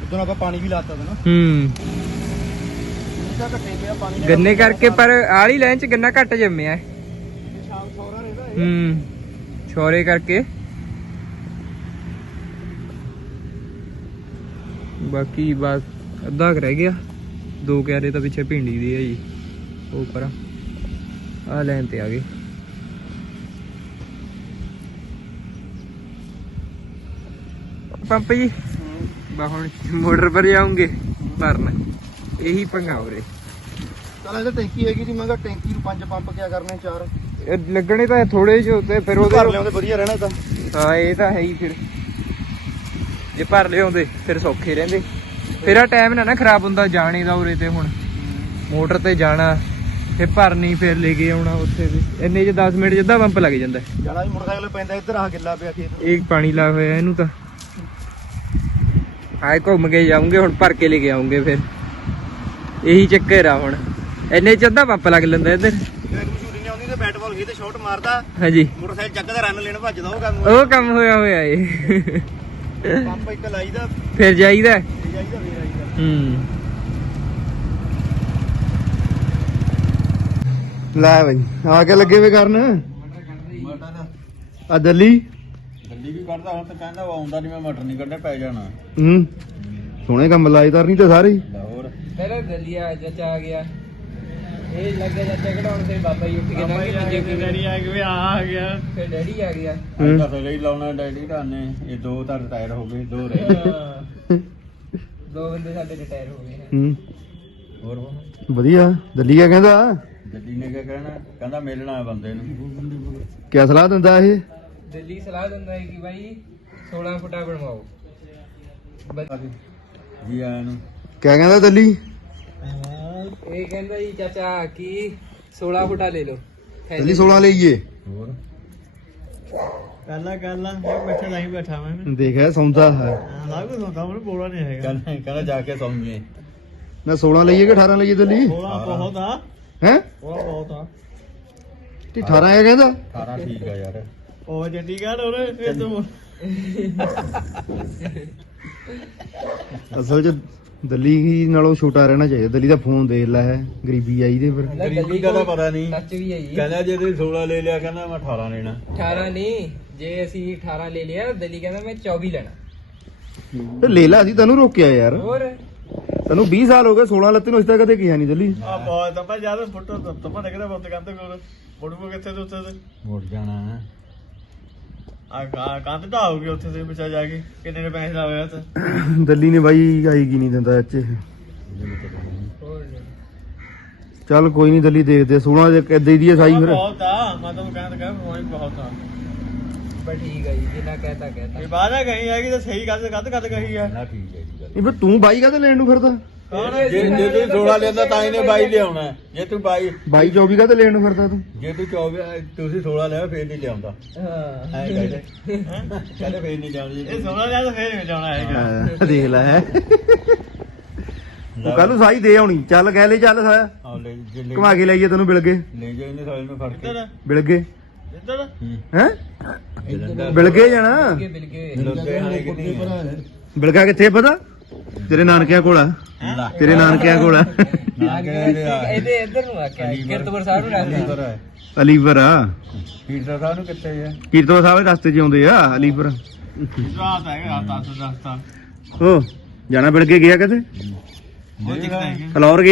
ਉਦੋਂ ਆਪਾਂ ਪਾਣੀ ਵੀ ਲਾਤਾ ਤਾ ਨਾ। ਹੂੰ। ਇਹਦਾ ਘੱਟੇ ਪਿਆ ਪਾਣੀ ਗੰਨੇ ਕਰਕੇ ਪਰ ਆਲੀ ਲਾਈਨ ਚ ਗੰਨਾ ਘੱਟ ਜੰਮਿਆ। ਹੈ। ਸ਼ਾਮ ਛੋਰਾ ਰਹਿੰਦਾ ਇਹ। ਹੂੰ। ਛੋਰੇ ਕਰਕੇ। ਬਾਕੀ ਬਸ ਅੱਧਾ ਕੁ ਰਹਿ ਗਿਆ। ਦੋ ਕਿਆਰੇ ਤਾਂ ਪਿੱਛੇ ਭਿੰਡੀ ਦੀ ਹੈ ਜੀ ਉਹ ਪਰਾਂ। ਆ ਲਾਈਨ ਤੇ ਆ ਗਏ। ਪੰਪ ਜੀ। ਬਾ ਹੁਣ ਮੋਟਰ ਪਰ ਜਾਉਂਗੇ ਭਰਨ ਇਹੀ ਪੰਗਾ ਉਰੇ। ਚਲ ਇਹਦਾ ਟੈਂਕੀ ਹੈਗੀ ਸੀ ਮੈਂ ਕਿਹਾ ਟੈਂਕੀ ਨੂੰ ਪੰਜ ਪੰਪ ਕਿਆ ਕਰਨੇ ਚਾਰ। ਇਹ ਲੱਗਣੇ ਤਾਂ ਥੋੜੇ ਜਿਹੇ ਹੁੰਦੇ ਫਿਰ ਭਰ ਉਹਦੇ ਲਿਆਉਂਦੇ ਵਧੀਆ ਰਹਿਣਾ ਤਾਂ। ਹਾਂ ਇਹ ਤਾਂ ਹੈ ਹੀ ਫਿਰ। ਜੇ ਭਰ ਲਿਆਉਂਦੇ ਫਿਰ ਸੌਖੇ ਰਹਿੰਦੇ। ਫਿਰ ਆ ਟਾਈਮ ਨਾ ਨਾ ਖਰਾਬ ਹੁੰਦਾ ਜਾਣੇ ਦਾ ਉਰੇ ਤੇ ਹੁਣ। ਮੋਟਰ ਤੇ ਜਾਣਾ ਫਿਰ ਭਰਨੀ ਫਿਰ ਲੈ ਕੇ ਆਉਣਾ ਉੱਥੇ ਵੀ। ਇੰਨੇ ਚ 10 ਮਿੰਟ ਜਿੱਦਾਂ ਪੰਪ ਲੱਗ ਜਾਂਦਾ। ਜਾਣਾ ਵੀ ਮੋਟਰਸਾਈਕਲ ਪੈਂਦਾ ਇੱਧਰ ਆ ਗਿੱਲਾ ਪਿਆ ਖੇਤ। ਇਹ ਪਾਣੀ ਲਾ ਹੋਇਆ ਇਹਨੂੰ ਤਾਂ। ਆਏ ਘੁੰਮ ਕੇ ਜਾਉਂਗੇ ਹੁਣ ਭਰ ਕੇ ਲੈ ਕੇ ਆਉਂਗੇ ਫਿਰ। ਇਹੀ ਚੱਕਰ ਆ ਹੁਣ। ਇੰਨੇ ਚ ਅੱਧਾ ਪੰਪ ਲੱਗ ਲੈਂਦਾ ਇੱਧਰ। ਇੱਕ ਮਸ਼ਹੂਰੀ ਨੇ ਆਉਂਦੀ ਤੇ ਬੈਟ ਬਾਲ ਖੇਤੇ ਸ਼ਾਟ ਮਾਰਦਾ ਹਾਂਜੀ। ਮੋਟਰਸਾਈਕਲ ਚੱਕਦਾ ਰਨ ਲੈਣ ਭੱਜਦਾ ਉਹ ਕੰਮ ਉਹ ਕੰਮ ਹੋਇਆ ਹੋਇਆ ਏ ਪੰਪ ਇੱਕ ਲਾਈਦਾ। ਫਿਰ ਜਾਈਦਾ? ਜਾਈਦਾ ਫੇਰ ਆਈਦਾ ਹੂੰ। ਲੈ ਬਈ ਆ ਕੇ ਲੱਗੇ ਵੇ ਕਰਨ। ਆ ਦਿੱਲੀ ਗੱਡੀ ਵੀ ਕੱਢਦਾ ਹੁਣ ਤਾਂ ਕਹਿੰਦਾ ਉਹ ਆਉਂਦਾ ਨਹੀਂ ਮੈਂ ਮਟਰ ਨਹੀਂ ਕੱਢੇ ਪੈ ਜਾਣਾ। ਹੂੰ। ਸੋਹਣੇ ਕੰਮ ਲਾਇਦਾਰ ਨਹੀਂ ਤੇ ਸਾਰੇ ਹੀ। ਲਾਹੌਰ। ਪਹਿਲਾਂ ਦਲੀਆ ਚਾਚਾ ਆ ਗਿਆ। ਇਹ ਲੱਗੇ ਚਾਚਾ ਕਢਾਉਣ ਤੇ ਬਾਬਾ ਜੀ ਉੱਠ ਕੇ ਲੰਘ ਗਏ ਮੰਜੇ ਕੋਲ ਡੈਡੀ ਆ ਗਿਆ ਆ ਗਿਆ। ਫਿਰ ਡੈਡੀ ਆ ਗਿਆ। ਹੂੰ। ਤਾਂ ਸਵੇਰੇ ਹੀ ਲਾਉਣਾ ਡੈਡੀ ਨੇ ਇਹ ਦੋ ਤਾਂ ਰਿਟਾਇਰ ਹੋ ਗਏ ਦੋ ਰਹਿ ਗਏ। ਦੋ ਬੰਦੇ ਸਾਡੇ ਰਿਟਾਇਰ ਹੋ ਗਏ ਹੂੰ। ਹੋਰ? ਵਧੀਆ। ਦਿੱਲੀ ਆ ਕਹਿੰਦਾ? ਗੱਡੀ ਨੇ ਕੀ ਕਹਿਣਾ? ਕਹਿੰਦਾ ਮਿਲਣਾ ਹੈ ਬੰਦੇ ਨੂੰ। ਕਿਆ ਸਲਾਹ ਦਿੰਦਾ ਇਹ? ਦਿੱਲੀ ਸਲਾਹ ਦਿੰਦਾ ਹੈ ਕਿ ਬਾਈ 16 ਫੁੱਟਾ ਬਣਵਾਓ। ਜੀ ਆਇਆਂ ਨੂੰ। ਕਿਆ ਕਹਿੰਦਾ ਦਿੱਲੀ? ਇਹ ਕਹਿੰਦਾ ਜੀ ਚਾਚਾ ਕਿ 16 ਫੁੱਟਾ ਲੈ ਲਓ। ਦਿੱਲੀ 16 ਲਈਏ। ਹੋਰ? ਕੱਲਾ ਕੱਲਾ ਇਹ ਬੈਠਾ ਨਹੀਂ ਬੈਠਾ ਮੈਂ। ਦੇਖਿਆ ਸੌਂਦਾ ਹੈ। ਲਾਗੂ ਹੁੰਦਾ ਮੈਨੂੰ ਬੋਲਾ ਨਹੀਂ ਹੈਗਾ। ਕਹਿੰਦਾ ਕਹਿੰਦਾ ਜਾ ਕੇ ਸੌਂ ਗਏ ਨਾ 16 ਲਈਏ ਕਿ 18 ਲਈਏ ਦਿੱਲੀ? ਬੋਲਾ ਬਹੁਤ ਆ। ਹੈ? ਬੋਲਾ ਬਹੁਤ ਆ। ਤੇ 18 ਆ ਕਹਿੰਦਾ। 18 ਠੀਕ ਆ ਯਾਰ। ਉਹ ਜੱਟੀ ਗੱਲ ਹੋਰ ਇਹ ਤੂੰ ਅਸਲ 'ਚ ਦਿੱਲੀ ਨਾਲੋਂ ਛੋਟਾ ਰਹਿਣਾ ਚਾਹੀਦਾ। ਦਿੱਲੀ ਦਾ ਫੋਨ ਦੇਖ ਲੈ ਹੈ ਗਰੀਬੀ ਆਈ ਦੇ ਪਰ ਗਰੀਬੀ ਦਾ ਤਾਂ ਪਤਾ ਨਹੀਂ। ਸੱਚ ਵੀ ਜੀ ਕਹਿੰਦਾ ਜੇ ਤੁਸੀਂ 16 ਲੈ ਲਿਆ ਕਹਿੰਦਾ ਮੈਂ 18 ਲੈਣਾ। 18 ਨਹੀਂ ਜੇ ਅਸੀਂ 18 ਲੈ ਲਿਆ ਦਿੱਲੀ ਕਹਿੰਦਾ ਮੈਂ 24 ਲੈਣਾ। ਤੇ ਲੈ ਲੈ ਅਸੀਂ ਤੈਨੂੰ ਰੋਕਿਆ ਯਾਰ। ਹੋਰ? ਤੈਨੂੰ 20 ਸਾਲ ਹੋ ਗਏ 16 ਲੱਤੇ ਨੂੰ ਇਸ ਤੱਕ ਕਦੇ ਕਿਹਾ ਨਹੀਂ ਦਿੱਲੀ। ਆ ਬਹੁਤ ਤਾਂ ਜ਼ਿਆਦਾ ਫੋਟੋ ਤਮਾ ਲੱਗਦਾ ਬਹੁਤ ਕੰਤੇ ਕੋਲ? ਬੜੂ ਕਿੱਥੇ ਤੇ ਉੱਥੇ ਤੇ? ਮੁੜ ਜਾਣਾ। ਹੈ ਆ ਕੰਤ ਢਾ ਹੋ ਗਿਆ ਉੱਥੇ ਤੇ ਪਿਛਾ ਜਾ ਕੇ? ਕਿੰਨੇ ਨੇ ਪੈਸੇ ਲਾਇਆ ਤੇ ਦਿੱਲੀ ਨੇ ਬਾਈ ਆਏਗੀ ਨਹੀਂ ਦਿੰਦਾ ਇੱਥੇ ਹੋਰ ਚੱਲ ਕੋਈ ਨਹੀਂ ਦਿੱਲੀ ਦੇਖਦੇ 16 ਦੇ ਦੇ ਦਈਏ ਸਾਈ ਫਿਰ। ਬਹੁਤ ਆ। ਮੈਂ ਤੁਹਾਨੂੰ ਕਹਿੰਦਾ ਕਹਿੰਦਾ ਪੁਆਇੰਟ ਬਹੁਤ ਆ। ਪਰ ਠੀਕ ਹੈ ਜੀ ਜਿੰਨਾ ਕਹਿਤਾ ਕਹਿਤਾ। ਇਹ ਬਾਹਰ ਆ ਕਹੀਂ ਹੈਗੀ ਤਾਂ ਸਹੀ ਗੱਲ ਗੱਦ ਗੱਦ ਕਹੀ ਆ। ਨਾ ਠੀਕ ਹੈ ਜੀ ਗੱਲ ਇਹ ਫਿਰ ਤੂੰ ਬਾਈ ਕਾਹਤੇ ਲੈਣ ਨੂੰ ਫਿਰਦਾ? ਜੇ ਜੇ ਤੂੰ 16 ਲੈਂਦਾ ਤਾਂ ਇਹਨੇ 22 ਲਿਆਉਣਾ ਹੈ। ਜੇ ਤੂੰ 22 ਬਾਈ 24 ਕਾਹਤੇ ਲੈਣ ਨੂੰ ਫਿਰਦਾ ਤੂੰ? ਜੇ ਤੂੰ 24 ਤੁਸੀਂ 16 ਲਿਆ ਫੇਰ ਨਹੀਂ ਲਿਆਉਂਦਾ। ਹਾਂ। ਐ ਕਹਿੰਦੇ ਕਹਿੰਦੇ ਫੇਰ ਨਹੀਂ ਲਿਆਉਂਦੇ ਇਹ ਸੋਨਾ ਜਾਂ ਤਾਂ ਫੇਰ ਜਾਣਾ ਹੈਗਾ। ਹਾਂ, ਦੇਖ ਲੈ ਹੈ। ਤੂੰ ਕੱਲ ਨੂੰ ਸਾਈ ਦੇ ਆਉਣੀ। ਚੱਲ ਗਏ ਲੈ ਚੱਲ ਸਾਇਆ ਆ ਲੈ ਜੇ ਲੈ ਘੁਮਾ ਕੇ ਲਈਏ ਤੈਨੂੰ ਬਿਲ ਗਏ ਲੈ ਜਾ ਇਹਨੇ ਸਾਲੇ ਨੂੰ ਫੜ ਕੇ। ਇੱਧਰ ਗਏ ਇੱਧਰ ਹੂੰ। ਹੈ? ਜਲੰਧਰ ਬਿਲ ਗਏ ਜਾਣਾ। ਬਿਲਗੇ ਹੈ ਕਿੱਥੇ ਪਤਾ? ਤੇਰੇ ਨਾਨਕਿਆਂ ਕੋਲ ਆ। ਤੇਰੇ ਨਾਨਕਿਆਂ ਕੋਲ ਆ। ਆ ਇਹਦੇ ਇੱਧਰ ਨੂੰ ਆਖਿਆ ਕਿਰਤਪੁਰ ਸਾਹਿਬ ਨੂੰ ਹੈ ਅਲੀਵਰ ਆ। ਪੀਟਰ ਸਾਹਿਬ ਨੂੰ ਕਿੱਥੇ ਹੈ ਕੀਰਤਨ ਸਾਹਿਬ ਦੇ ਰਸਤੇ 'ਚ ਆਉਂਦੇ ਆ ਅਲੀਵਰ। ਰਾਤ ਹੈਗਾ ਰਾਤ ਦਾ ਰਸਤਾ। ਓ ਜਾਣਾ ਬਿਲ ਕੇ ਗਿਆ ਕਦੇ? ਉਹ ਦਿਖਦਾ ਹੈਗਾ ਫਲੋਰ।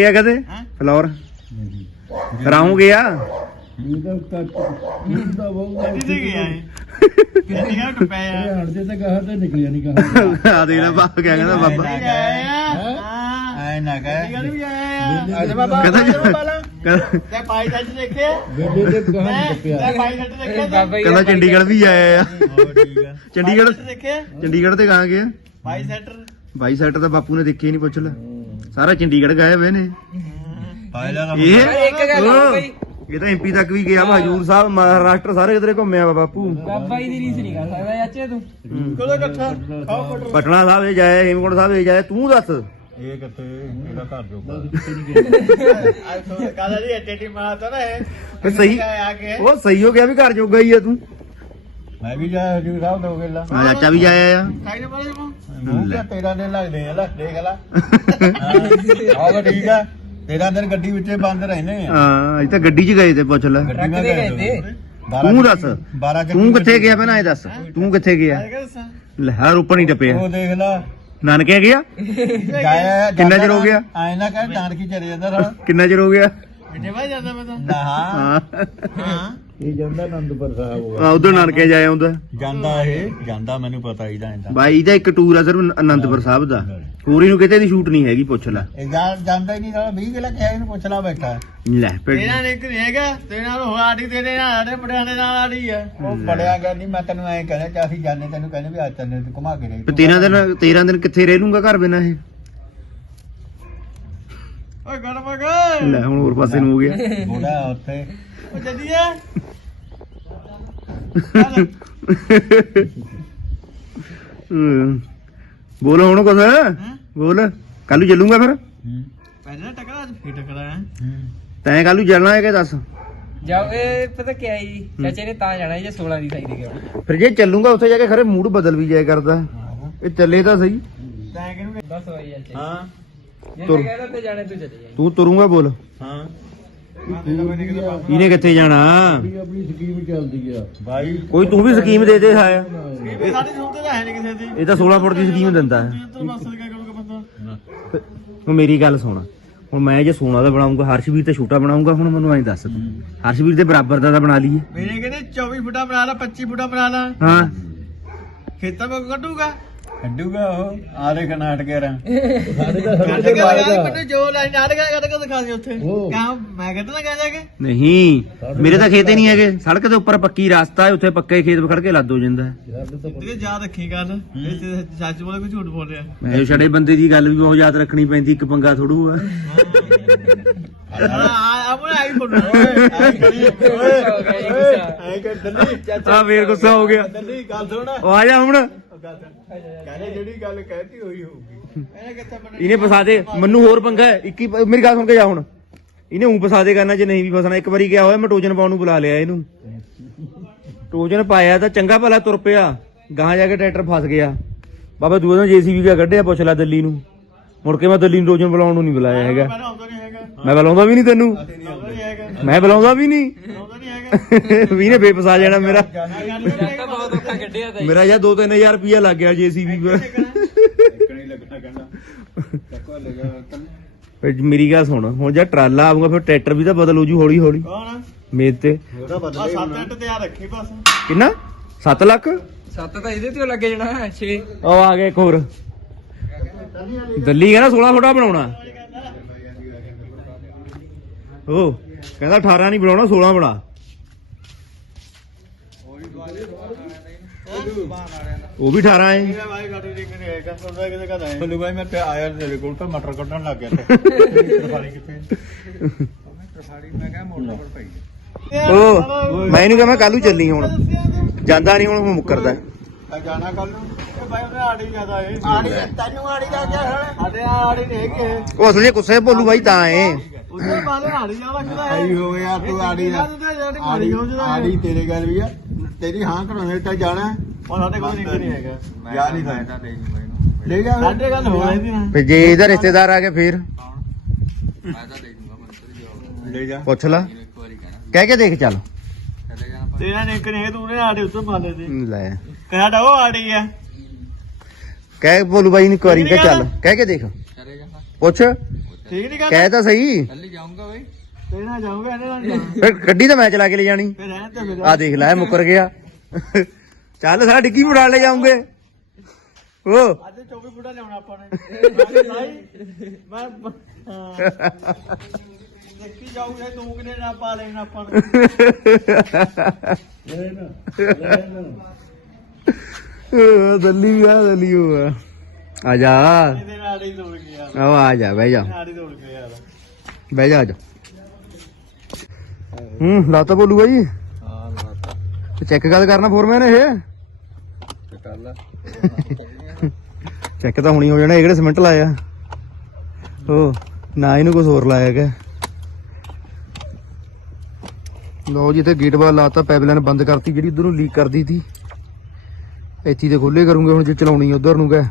ਗਿਆ? ਗਿਆ ਗੱਡੀ ਤੇ ਗਿਆ ਇਹ ਕਿੰਨੀ ਗਾ ਕਿ ਪਿਆ ਆ ਦੇਣਾ ਬਾਪ ਕਿਆ ਕਹਿੰਦਾ ਬਾਬਾ। ਹਾਂ? ਐ ਨਾ ਕਹਿ ਅਜੇ ਬਾਬਾ ਕਹਿੰਦਾ ਤੇ ਪਾਈ ਸੱਚ ਦੇਖੇ ਤੇ ਪਾਈ ਸੱਚ ਦੇਖੇ ਬਾਬਾ ਜੀ ਕਹਿੰਦਾ ਚੰਡੀਗੜ੍ਹ ਵੀ ਆਇਆ ਆ। ਹੋਰ ਠੀਕ ਆ ਚੰਡੀਗੜ੍ਹ ਦੇਖੇ ਚੰਡੀਗੜ੍ਹ ਤੇ ਕਹਾਂ ਗਿਆ ਪਾਈ ਸੈਂਟਰ। ਬਾਈ ਸੈਟ ਤਾਂ ਬਾਪੂ ਨੇ ਦੇਖੇ ਨਹੀਂ ਪੁੱਛ ਲੈ। ਸਾਰਾ ਚੰਡੀਗੜ੍ਹ ਗਏ ਹੋਏ ਨੇ ਇਹ? ਇੱਕ ਗੱਲ ਬਈ। ਇਹ ਤਾਂ ਐਮਪੀ ਤੱਕ ਵੀ ਗਿਆ ਵਾ ਹਜੂਰ ਸਾਹਿਬ ਮਹਾਰਾਸ਼ਟਰ ਸਾਰੇ ਕਿਧਰੇ ਘੁੰਮਿਆ ਵਾ ਬਾਪੂ। ਬਾਬਾ ਜੀ ਦੀ ਰੀਸ ਨਹੀਂ ਕਰ ਸਕਦਾ ਚਾਚੇ ਤੂੰ। ਕੋਲੇ ਇਕੱਠਾ? ਖਾਓ ਮਟਰ ਪਟਨਾ ਸਾਹਿਬ ਇਹ ਜਾਏ ਹੇਮਕੁੰਟ ਸਾਹਿਬ ਇਹ ਜਾਏ ਤੂੰ ਦੱਸ। ਇਹ ਕਿੱਥੇ? ਇਹਦਾ ਘਰ ਜੋਗਾ ਅੱਜ ਤੋਂ ਕਾਹਦਾ ਜੀ ਐਟੀਟੀ ਮਾਰਦਾ ਨਾ ਇਹ। ਫਿਰ ਸਹੀ ਆ ਕੇ। ਉਹ ਸਹੀ ਹੋ ਗਿਆ ਵੀ ਘਰ ਜੋਗਾ ਹੀ ਆ ਤੂੰ। ਮੈਂ ਵੀ ਜਾ ਹਜੂਰ ਸਾਹਿਬ ਦੋ ਗੇਲਾ ਹਾਂ ਚਾਚਾ ਵੀ ਜਾਇਆ ਆ। ਨਾ ਮਾਰੇ ਮੂੰਹ ਕਿਆ ਤੇਰਾ ਦਿਨ ਲੱਗਦੇ ਆ ਲੈ ਦੇਖ ਲੈ। ਠੀਕ ਆ। ਤੇਰਾ ਦਿਨ ਗੱਡੀ ਵਿੱਚੇ ਬੰਦ ਰਹਿੰਦੇ ਆ। ਹਾਂ ਅਸੀਂ ਤਾਂ ਗੱਡੀ 'ਚ ਗਏ ਤੇ ਪੁੱਛ ਲੈ। ਗੱਡੀ ਤੇ ਗਏ ਤੇ। ਤੂੰ ਦੱਸ 12 ਤੂੰ ਕਿੱਥੇ ਗਿਆ ਪਹਿਲਾਂ ਇਹ ਦੱਸ? ਤੂੰ ਕਿੱਥੇ ਗਿਆ? ਲੈ ਹਰ ਉੱਪਰ ਨਹੀਂ ਟੱਪਿਆ। ਉਹ ਦੇਖ ਲੈ। ਨਾਨਕੇ ਗਿਆ? ਕਿੰਨਾ ਚਿਰ ਹੋ ਗਿਆ? ਆਏ ਨਾ ਕਹਿ ਨਾਨਕੀ ਚਲੇ ਜਾਂਦਾ ਕਿੰਨਾ ਚਿਰ ਹੋ ਗਿਆ? ਮਿੱਠੇ ਭਾਈ ਜਾਂਦਾ ਮੈਂ ਤਾਂ। ਹਾਂ ਹਾਂ। ਹਾਂ। ਇਹ ਜਾਂਦਾ ਆਨੰਦਪੁਰ ਸਾਹਿਬ ਆ ਉਧਰ ਨਾਨਕੇ ਜਾਇਆ ਹੁੰਦਾ? ਜਾਂਦਾ ਇਹ ਜਾਂਦਾ ਮੈਨੂੰ ਪਤਾ ਹੀ ਦਾ ਇਹਦਾ। ਬਾਈ ਦਾ ਇੱਕ ਟੂਰ ਆ ਸਿਰਫ ਅਨੰਦਪੁਰ ਸਾਹਿਬ ਦਾ। ਹੋਰ ਇਹਨੂੰ ਕਿਤੇ ਦੀ ਸ਼ੂਟ ਨਹੀਂ ਹੈਗੀ ਪੁੱਛ ਲੈ। ਇਹ ਜਾਂਦਾ ਹੀ ਨਹੀਂ ਸਾਲਾ 20 ਕਿਲਾ ਕਿਹਾ ਇਹਨੂੰ ਪੁੱਛ ਲਾ ਬੈਠਾ। ਲੈ ਫਿਰ ਤੇਰਾ ਨਿਕ ਨਹੀਂ ਹੈਗਾ ਤੇਰੇ ਨਾਲ ਹੋ ਆੜੀ ਤੇਰੇ ਨਾਲ ਆੜੇ ਪੜਿਆਣੇ ਨਾਲ ਆੜੀ ਆ। ਉਹ ਪੜਿਆ ਗਿਆ ਨਹੀਂ ਮੈਂ ਤੈਨੂੰ ਐਂ ਕਹਿੰਦਾ ਕਿ ਅਸੀਂ ਜਾਣੇ ਤੈਨੂੰ ਕਹਿੰਦੇ ਵੀ ਅੱਜ ਤੈਨੂੰ ਤੇ ਘੁਮਾ ਕੇ ਫਿਰ 13 ਦਿਨ 13 ਦਿਨ ਕਿੱਥੇ ਰਹਿ ਲੂੰਗਾ ਘਰ ਬਿਨਾ ਇਹ? ਓਏ ਗੜ ਮਗਰ ਲੈ ਹੁਣ ਹੋਰ ਪਾਸੇ ਨੂੰ ਹੋ ਗਿਆ। ਬੋੜਾ ਉੱਥੇ। ਉਹ। ਬੋਲ ਹੁਣ ਕੁਛ। ਬੋਲ। ਕੱਲ ਨੂੰ ਚੱਲੂਗਾ ਫਿਰ। ਪਹਿਲਾਂ ਟਕਰਾ ਅੱਜ ਫੇਰ ਟਕਰਾ ਹੈ। ਤੈਂ ਕੱਲ ਨੂੰ ਚੱਲਣਾ ਹੈ ਕਿ ਦੱਸ? ਜਾਓ ਇਹ ਪਤਾ ਕੀ ਹੈ। ਜੀ ਚਾਚੇ ਨੇ ਤਾਂ ਜਾਣਾ ਜੇ 16 ਦੀ ਸਾਈ ਦੇ ਗਿਆ ਫਿਰ ਜੇ ਚੱਲੂਗਾ ਉੱਥੇ ਜਾ ਕੇ ਖਰੇ ਮੂਡ ਬਦਲ ਵੀ ਜਾਇਆ ਕਰਦਾ। ਇਹ ਚੱਲੇ ਤਾਂ ਸਹੀ। ਤੈਂ ਕਿਹਨੂੰ ਬਸ ਹੋਈ ਚਾਚੇ। ਹਾਂ। ਜੇ ਤੁਰ। ਤੇ ਕਹਿੰਦਾ ਤੇ ਜਾਣੇ ਤੂੰ ਚਲੇ ਤੂੰ ਤੁਰੂਗਾ ਬੋਲ। ਹਾਂ। ਇਹਨੇ ਕਿੱਥੇ ਜਾਣਾ? ਆਪਣੀ ਸਕੀਮ ਚੱਲਦੀ ਆ। ਬਾਈ ਕੋਈ ਤੂੰ ਵੀ ਸਕੀਮ ਦੇ ਦੇ ਹਾਇਆ। ਇਹ ਸਾਡੀ ਸੁਣਦੇ ਤਾਂ ਹੈ ਨਹੀਂ ਕਿਸੇ ਦੀ। ਇਹ ਤਾਂ 16 ਫੁੱਟ ਦੀ ਸਕੀਮ ਦਿੰਦਾ ਹੈ। ਤੂੰ ਬਸ ਕਿਆ ਕਰੂਗਾ ਬੰਦਾ। ਹੁਣ ਮੇਰੀ ਗੱਲ ਸੁਣ। ਹੁਣ ਮੈਂ ਜੇ ਸੋਨਾ ਦਾ ਬਣਾਉਂਗਾ ਹਰਸ਼ਵੀਰ ਤੇ ਛੋਟਾ ਬਣਾਉਂਗਾ ਹੁਣ ਮੈਨੂੰ ਐਂ ਦੱਸ ਤੂੰ। ਹਰਸ਼ਵੀਰ ਦੇ ਬਰਾਬਰ ਦਾ ਤਾਂ ਬਣਾ ਲਈਏ। ਮੇਰੇ ਕਹਿੰਦੇ 24 ਫੁੱਟਾ ਬਣਾ ਲਾ 25 ਫੁੱਟਾ ਬਣਾ ਲਾ। ਹਾਂ। ਖੇਤਾਂ ਵਿੱਚ ਕੱਢੂਗਾ। ਕੱਢੂਗਾ ਉਹ ਆਰੇ ਕਨਾਟਕ ਰਾਂ ਸਾਡੇ ਦਾ ਕੱਢ ਜੋ ਲਾਈਨ ਨਾਟਕ ਕੱਢ ਕੇ ਦਿਖਾ ਦੇ ਉੱਥੇ ਕਹਾਂ ਮੈਂ ਕੱਢਣਾ ਕਹਿੰਦਾ ਕਿ ਨਹੀਂ ਮੇਰੇ ਤਾਂ ਖੇਤ ਹੀ ਨਹੀਂ ਹੈਗੇ ਸੜਕ ਦੇ ਉੱਪਰ ਪੱਕੀ ਰਸਤਾ ਹੈ ਉੱਥੇ ਪੱਕੇ ਖੇਤ ਖੜ ਕੇ ਲੱਦ ਹੋ ਜਾਂਦਾ ਹੈ। ਤੇ ਯਾਦ ਰੱਖੀ ਗੱਲ ਇਹ ਤੇ ਸੱਚ ਬੋਲੇ ਕੋਈ ਝੂਠ ਬੋਲ ਰਿਹਾ ਮੈਂ ਛੜੇ ਬੰਦੇ ਦੀ ਗੱਲ ਵੀ ਬਹੁਤ ਯਾਦ ਰੱਖਣੀ ਪੈਂਦੀ ਇੱਕ ਪੰਗਾ ਥੋੜੂ ਆ ਆ ਆਪਣੇ ਆਈ ਹੋ ਜੀ ਗੁੱਸਾ। ਆਈ ਕਰ ਦੰਦੀ ਆ ਫੇਰ ਗੁੱਸਾ ਹੋ ਗਿਆ ਦੰਦੀ ਗੱਲ ਸੁਣ ਉਹ ਆ ਜਾ ਹੁਣ ਕਹਿੰਦੇ ਜਿਹੜੀ ਗੱਲ ਕਹਿਤੀ ਹੋਈ ਹੋਊਗੀ। ਇਹਨੇ ਕਿੱਥੇ ਬਣੇ ਇਹਨੇ ਫਸਾ ਦੇ ਮੈਨੂੰ ਹੋਰ ਪੰਗਾ ਹੈ। ਇੱਕ ਹੀ ਪ- ਮੇਰੀ ਗੱਲ ਸੁਣ ਕੇ ਜਾ ਹੁਣ। ਇਹਨੇ ਉਂ ਫਸਾ ਦੇ ਕਰਨਾ ਜੇ ਨਹੀਂ ਵੀ ਫਸਣਾ। ਇੱਕ ਵਾਰੀ ਗਿਆ ਹੋਇਆ ਮੈਂ ਟੋਜਨ ਪਾਉਣ ਨੂੰ ਬੁਲਾ ਲਿਆ ਇਹਨੂੰ। ਟੋਜਨ ਪਾਇਆ ਤਾਂ ਚੰਗਾ ਭਲਾ ਤੁਰ ਪਿਆ। ਗਾਂ ਜਾ ਕੇ ਟਰੈਕਟਰ ਫਸ ਗਿਆ। ਬਾਬਾ ਦੂਏ ਦਿਨ ਜੀਸੀਬੀ ਕਾ ਕੱਢਿਆ ਪੁੱਛ ਲੈ ਦਿੱਲੀ ਨੂੰ। ਮੁੜ ਕੇ ਮੈਂ ਦਿੱਲੀ ਨੂੰ ਟੋਜਨ ਬੁਲਾਉਣ ਨੂੰ ਨਹੀਂ ਬੁਲਾਇਆ ਹੈਗਾ। ਮੈਂ ਆਉਂਦਾ ਨਹੀਂ ਹੈਗਾ। ਮੈਂ ਬੁਲਾਉਂਦਾ ਵੀ ਨਹੀਂ ਤੈਨੂੰ। ਮੈਂ ਬੁਲਾਉਂਦਾ ਵੀ ਨਹੀਂ। ਵੀ ਨੇ ਬੇਫਸਾ ਜਾਣਾ ਮੇਰਾ। ਬਹੁਤ ਔਖਾ ਕੱਢਿਆ ਤਾਂ ਮੇਰਾ ਜਾਂ 2-3000 ਰੁਪਇਆ ਲੱਗ ਗਿਆ ਜੀਸੀਬੀ ਪਰ। ਨਹੀਂ ਲੱਗਣਾ ਕਹਿੰਦਾ। ਚੱਕੋ ਲੱਗਾ ਫਿਰ ਮੇਰੀ ਗੱਲ ਸੁਣ ਹੁਣ ਜੇ ਟਰਾਲਾ ਆਊਗਾ ਫਿਰ ਟਰੈਕਟਰ ਵੀ ਤਾਂ ਬਦਲ ਹੋ ਜੂ ਹੌਲੀ ਹੌਲੀ ਕੌਣ ਮੇਰ ਤੇ। ਉਹਦਾ ਬਦਲੇ ਆ ਸੱਤ ਅੱਠ ਤਿਆਰ ਰੱਖੀ ਬਸ। ਕਿੰਨਾ? 7 ਲੱਖ? ਸੱਤ ਤਾਂ ਇਹਦੇ ਤੇ ਲੱਗੇ ਜਾਣਾ 6 ਉਹ ਆ ਗਿਆ ਇੱਕ ਹੋਰ। ਦਿੱਲੀ ਕਹਿੰਦਾ 16 ਫੁੱਟਾ ਬਣਾਉਣਾ। ਉਹ ਕਹਿੰਦਾ 18 ਨਹੀਂ ਬਣਾਉਣਾ 16 ਬਣਾ। ਉਹ ਵੀ 18 ਹੈ। ਭਾਈ ਮੈਂ ਤੇ ਆਇਆ ਤੇਰੇ ਕੋਲ ਤਾਂ ਮਟਰ ਕੱਢਣ ਲੱਗ ਗਿਆ ਤੇ। ਤਰਫਾੜੀ ਕਿੱਥੇ? ਤਰਫਾੜੀ ਮੈਂ ਕਿਹਾ ਮੋਟਰ ਪਰ ਪਈ ਉਹ ਮੈਂ ਇਹਨੂੰ ਕਿਹਾ ਮੈਂ ਕੱਲੂ ਚੱਲੀ ਹੁਣ। ਜਾਂਦਾ ਨਹੀਂ ਹੁਣ ਉਹ ਮੁੱਕਰਦਾ। ਆ ਜਾਣਾ ਕੱਲ ਨੂੰ। ਇਹ ਭਾਈ ਉਹਨੇ ਆੜੀ ਜ਼ਿਆਦਾ ਹੈ। ਆੜੀ ਤੈਨੂੰ ਆੜੀ ਦਾ ਕੀ ਹੈ? ਸਾਡੇ ਆੜੀ ਨਹੀਂ ਹੈਗੇ ਉਹ ਅਸਲੇ ਗੁੱਸੇ ਬੋਲੂ ਬਾਈ ਤਾਂ ਏ ਉਹਦੇ ਬਾਲੇ ਆੜੀ ਜਾ ਰੱਖਦਾ ਹੈ। ਆਈ ਹੋ ਗਿਆ ਤੂੰ ਆੜੀ ਆੜੀ ਆੜੀ ਤੇਰੇ ਗੱਲ ਵੀ ਆ। ਤੇਰੀ ਹਾਂ ਕਰਾਉਣੇ ਤਾਂ ਜਾਣਾ ਉਹ ਸਾਡੇ ਕੋਲ ਨਹੀਂ ਹੈਗਾ। ਯਾਰ ਨਹੀਂ ਤਾਂ ਲੈ ਜਾ ਸਾਡੇ ਗੱਲ ਹੋ ਰਹੀ ਨਾ ਫਿਰ ਜੇ ਇਹਦਾ ਰਿਸ਼ਤੇਦਾਰ ਆ ਗਿਆ ਫੇਰ? ਲੈ ਜਾ। ਪੁੱਛ ਲੈ। ਕਹਿ ਕੇ ਦੇਖ ਚੱਲ। ਤੇਰਾ ਨਿਕ ਨਹੀਂ ਤੂੰ ਨੇ ਆੜੀ ਉੱਤੇ ਪਾ ਦੇ। ਲੈ। ਕਹਿੰਦਾ ਉਹ ਆੜੀ ਆ। ਕਹਿ ਬੋਲੂ ਬਾਈ ਨੂੰ ਇੱਕ ਵਾਰੀ ਕਹਿ ਚੱਲ। ਕਹਿ ਕੇ ਦੇਖ। ਪੁੱਛ। ਠੀਕ ਨਹੀਂ ਕਹਿ ਤਾਂ ਸਹੀ। ਤੇਰੇ ਨਾਲ ਜਾਊਂਗਾ ਇਹਦੇ ਨਾਲ ਜਾਊਂਗਾ। ਫਿਰ ਗੱਡੀ ਤਾਂ ਮੈਂ ਚਲਾ ਕੇ ਲੈ ਜਾਣੀ। ਆ ਦੇਖ ਲੈ ਮੁੱਕਰ ਗਿਆ। ਚੱਲ ਸਾਰਾ ਡਿੱਗੀ ਵੀ ਉਡਾ ਲੈ ਜਾਉਂਗੇ ਓ। ਅੱਜ 24 ਫੁੱਟਾ ਲਿਆਉਣਾ ਆਪਾਂ ਨੇ। ਭਾਈ ਮੈਂ ਹਾਂ। ਦੇਖੀ ਜਾਊਗਾ ਤੂੰ ਕਿਨੇ ਨਾ ਪਾ ਲੈਣਾ ਆਪਾਂ ਨੂੰ। ਓ, ਦੱਲੀ ਆ ਦੱਲੀ ਆ। ਆ ਜਾ। ਇਹਦੇ ਨਾਲ ਗਿਆ ਆ। ਜਾ ਬਹਿ ਜਾ। ਗਿਆ ਯਾਰ ਬਹਿ ਜਾ ਆ ਜਾ। ਹੂੰ ਲਾਤਾ ਬੋਲੂਗਾ ਜੀ? ਤੇ ਚੈੱਕ ਕਦ ਕਰਨਾ ਫੋਰਮੈਨ ਇਹ? ਚੈੱਕ ਤਾਂ ਹੁਣੀ ਹੋ ਜਾਣਾ ਇਹ ਕਿਹੜੇ ਸਿਮੈਂਟ ਲਾਇਆ? ਉਹ ਨਾ ਇਹਨੂੰ ਕੁਝ ਹੋਰ ਲਾਇਆ ਗਿਆ। ਲਓ ਜੀ ਤੇ ਗੇਟ ਬਾਰ ਲਾਤਾ ਪਾਈਪਲਾਈਨ ਬੰਦ ਕਰਤੀ ਜਿਹੜੀ ਉਧਰ ਲੀਕ ਕਰਦੀ ਸੀ। ਇੱਥੇ ਤੇ ਖੋਲੇ ਕਰੂੰਗੇ ਹੁਣ ਜੇ ਚਲਾਉਣੀ ਉਧਰ ਨੂੰ ਗਏ।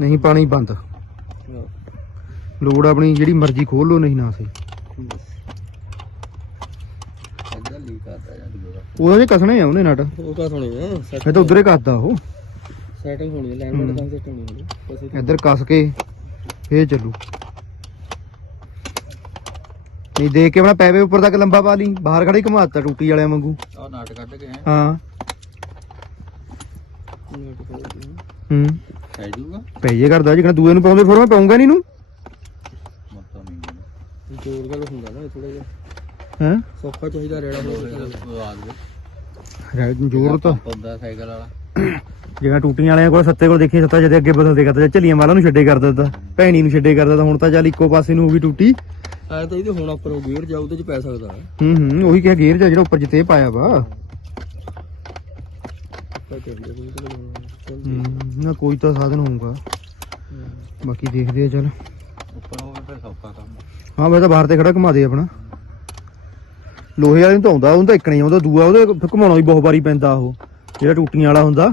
ਨਹੀਂ ਪਾਣੀ ਬੰਦ। ਲੋੜ ਆਪਣੀ ਜਿਹੜੀ ਮਰਜ਼ੀ ਖੋਲ ਲਓ ਨਹੀਂ ਨਾ ਸਹੀ ਅੱਗਾ ਲੀਕ ਕਰਦਾ ਉਹਦੇ ਕਸਣੇ ਆ ਉਹਨੇ ਨਟ। ਉਹ ਹੋਣੀ ਆ ਇਹ ਤਾਂ ਉਧਰੇ ਕੱਸਦਾ ਉਹ। ਸੈਟਿੰਗ ਹੋਣੀ ਹੈ। ਲੈਂਡ ਦਾ ਸੈਟ ਹੋਣੀ ਹੈ ਇੱਧਰ ਕੱਸ ਕੇ ਇਹ ਚੱਲੂ। ਨਹੀਂ ਦੇਖ ਕੇ ਆਪਣਾ ਪੈਵੇ ਉੱਪਰ ਤੱਕ ਲੰਬਾ ਪਾ ਲਈ। ਬਾਹਰ ਖੜੀ ਘਮਾਤਾ ਟੂਟੀ ਵਾਲਿਆਂ ਵਾਂਗੂ। ਆ ਨਾਟ ਕੱਢ ਕੇ ਹਾਂ। ਹੂੰ। ਜੂਗਾ ਪੈ ਜੇ ਕਰਦਾ ਜਿਹੜਾ ਦੂਏ ਨੂੰ ਪਾਉਂਦੇ ਫਿਰ ਮੈਂ ਪਾਉਂਗਾ ਨਹੀਂ ਨੂੰ ਮੱਤਾ ਨਹੀਂ ਜੋਰ ਗੱਲ ਹੁੰਦਾ ਨਾ ਥੋੜਾ ਜਿਹਾ। ਹੈ? ਸੌਖਾ ਚਾਹੀਦਾ ਰੇੜਾ ਹੋਣਾ ਆਵਾਜ਼ ਜ਼ੋਰ ਤਾਂ। ਪੰਦਾ ਸਾਈਕਲ ਵਾਲਾ। ਜਿਹੜਾ ਟੂਟੀਆਂ ਵਾਲਿਆਂ ਕੋਲ ਸੱਤੇ ਕੋਲ ਦੇਖੀ ਸੱਤਾ ਜਦੇ ਅੱਗੇ ਬਦਲਦੇ ਕਰਦਾ ਜਾਂ ਝੱਲੀਆਂ ਵਾਲਾ ਨੂੰ ਛੱਡੇ ਕਰ ਦਿੰਦਾ। ਭੈਣੀ ਨੂੰ ਛੱਡੇ ਕਰ ਦਿੰਦਾ। ਹੁਣ ਤਾਂ ਚੱਲ ਇੱਕੋ ਪਾਸੇ ਨੂੰ ਹੋ ਗਈ ਟੂਟੀ। ਐ ਤਾਂ ਇਹਦੇ ਹੁਣ ਉੱਪਰ ਗੇਅਰ ਜਾਊ ਉਹਦੇ ਚ ਪੈ ਸਕਦਾ ਹੈ। ਹੂੰ ਉਹੀ ਕਿਹਾ ਗੇਅਰ ਜਿਹਾ ਜਿਹੜਾ ਉੱਪਰ ਜਿੱਤੇ ਪਾਇਆ ਵਾ। ਤਾਂ ਨਾ ਕੋਈ ਤਾਂ ਸਾਧਨ ਹੋਊਗਾ। ਬਾਕੀ ਦੇਖਦੇ ਆ ਚੱਲ। ਉੱਪਰ ਹੋਵੇ ਫਿਰ ਸੌਖਾ ਕੰਮ। ਹਾਂ ਮੈਂ ਤਾਂ ਬਾਹਰ ਤੇ ਖੜਾ ਘੁਮਾ ਦੇ ਆਪਣਾ। ਲੋਹੇ ਵਾਲੇ ਨੂੰ ਤਾਂ ਆਉਂਦਾ ਉਹਨੂੰ ਤਾਂ ਇੱਕ ਨਹੀਂ ਆਉਂਦਾ ਦੂਆ ਉਹਦੇ ਫਿਰ ਘੁਮਾਉਣਾ ਵੀ ਬਹੁਤ ਵਾਰੀ ਪੈਂਦਾ ਉਹ। ਜਿਹੜਾ ਟੂਟੀਆਂ ਵਾਲਾ ਹੁੰਦਾ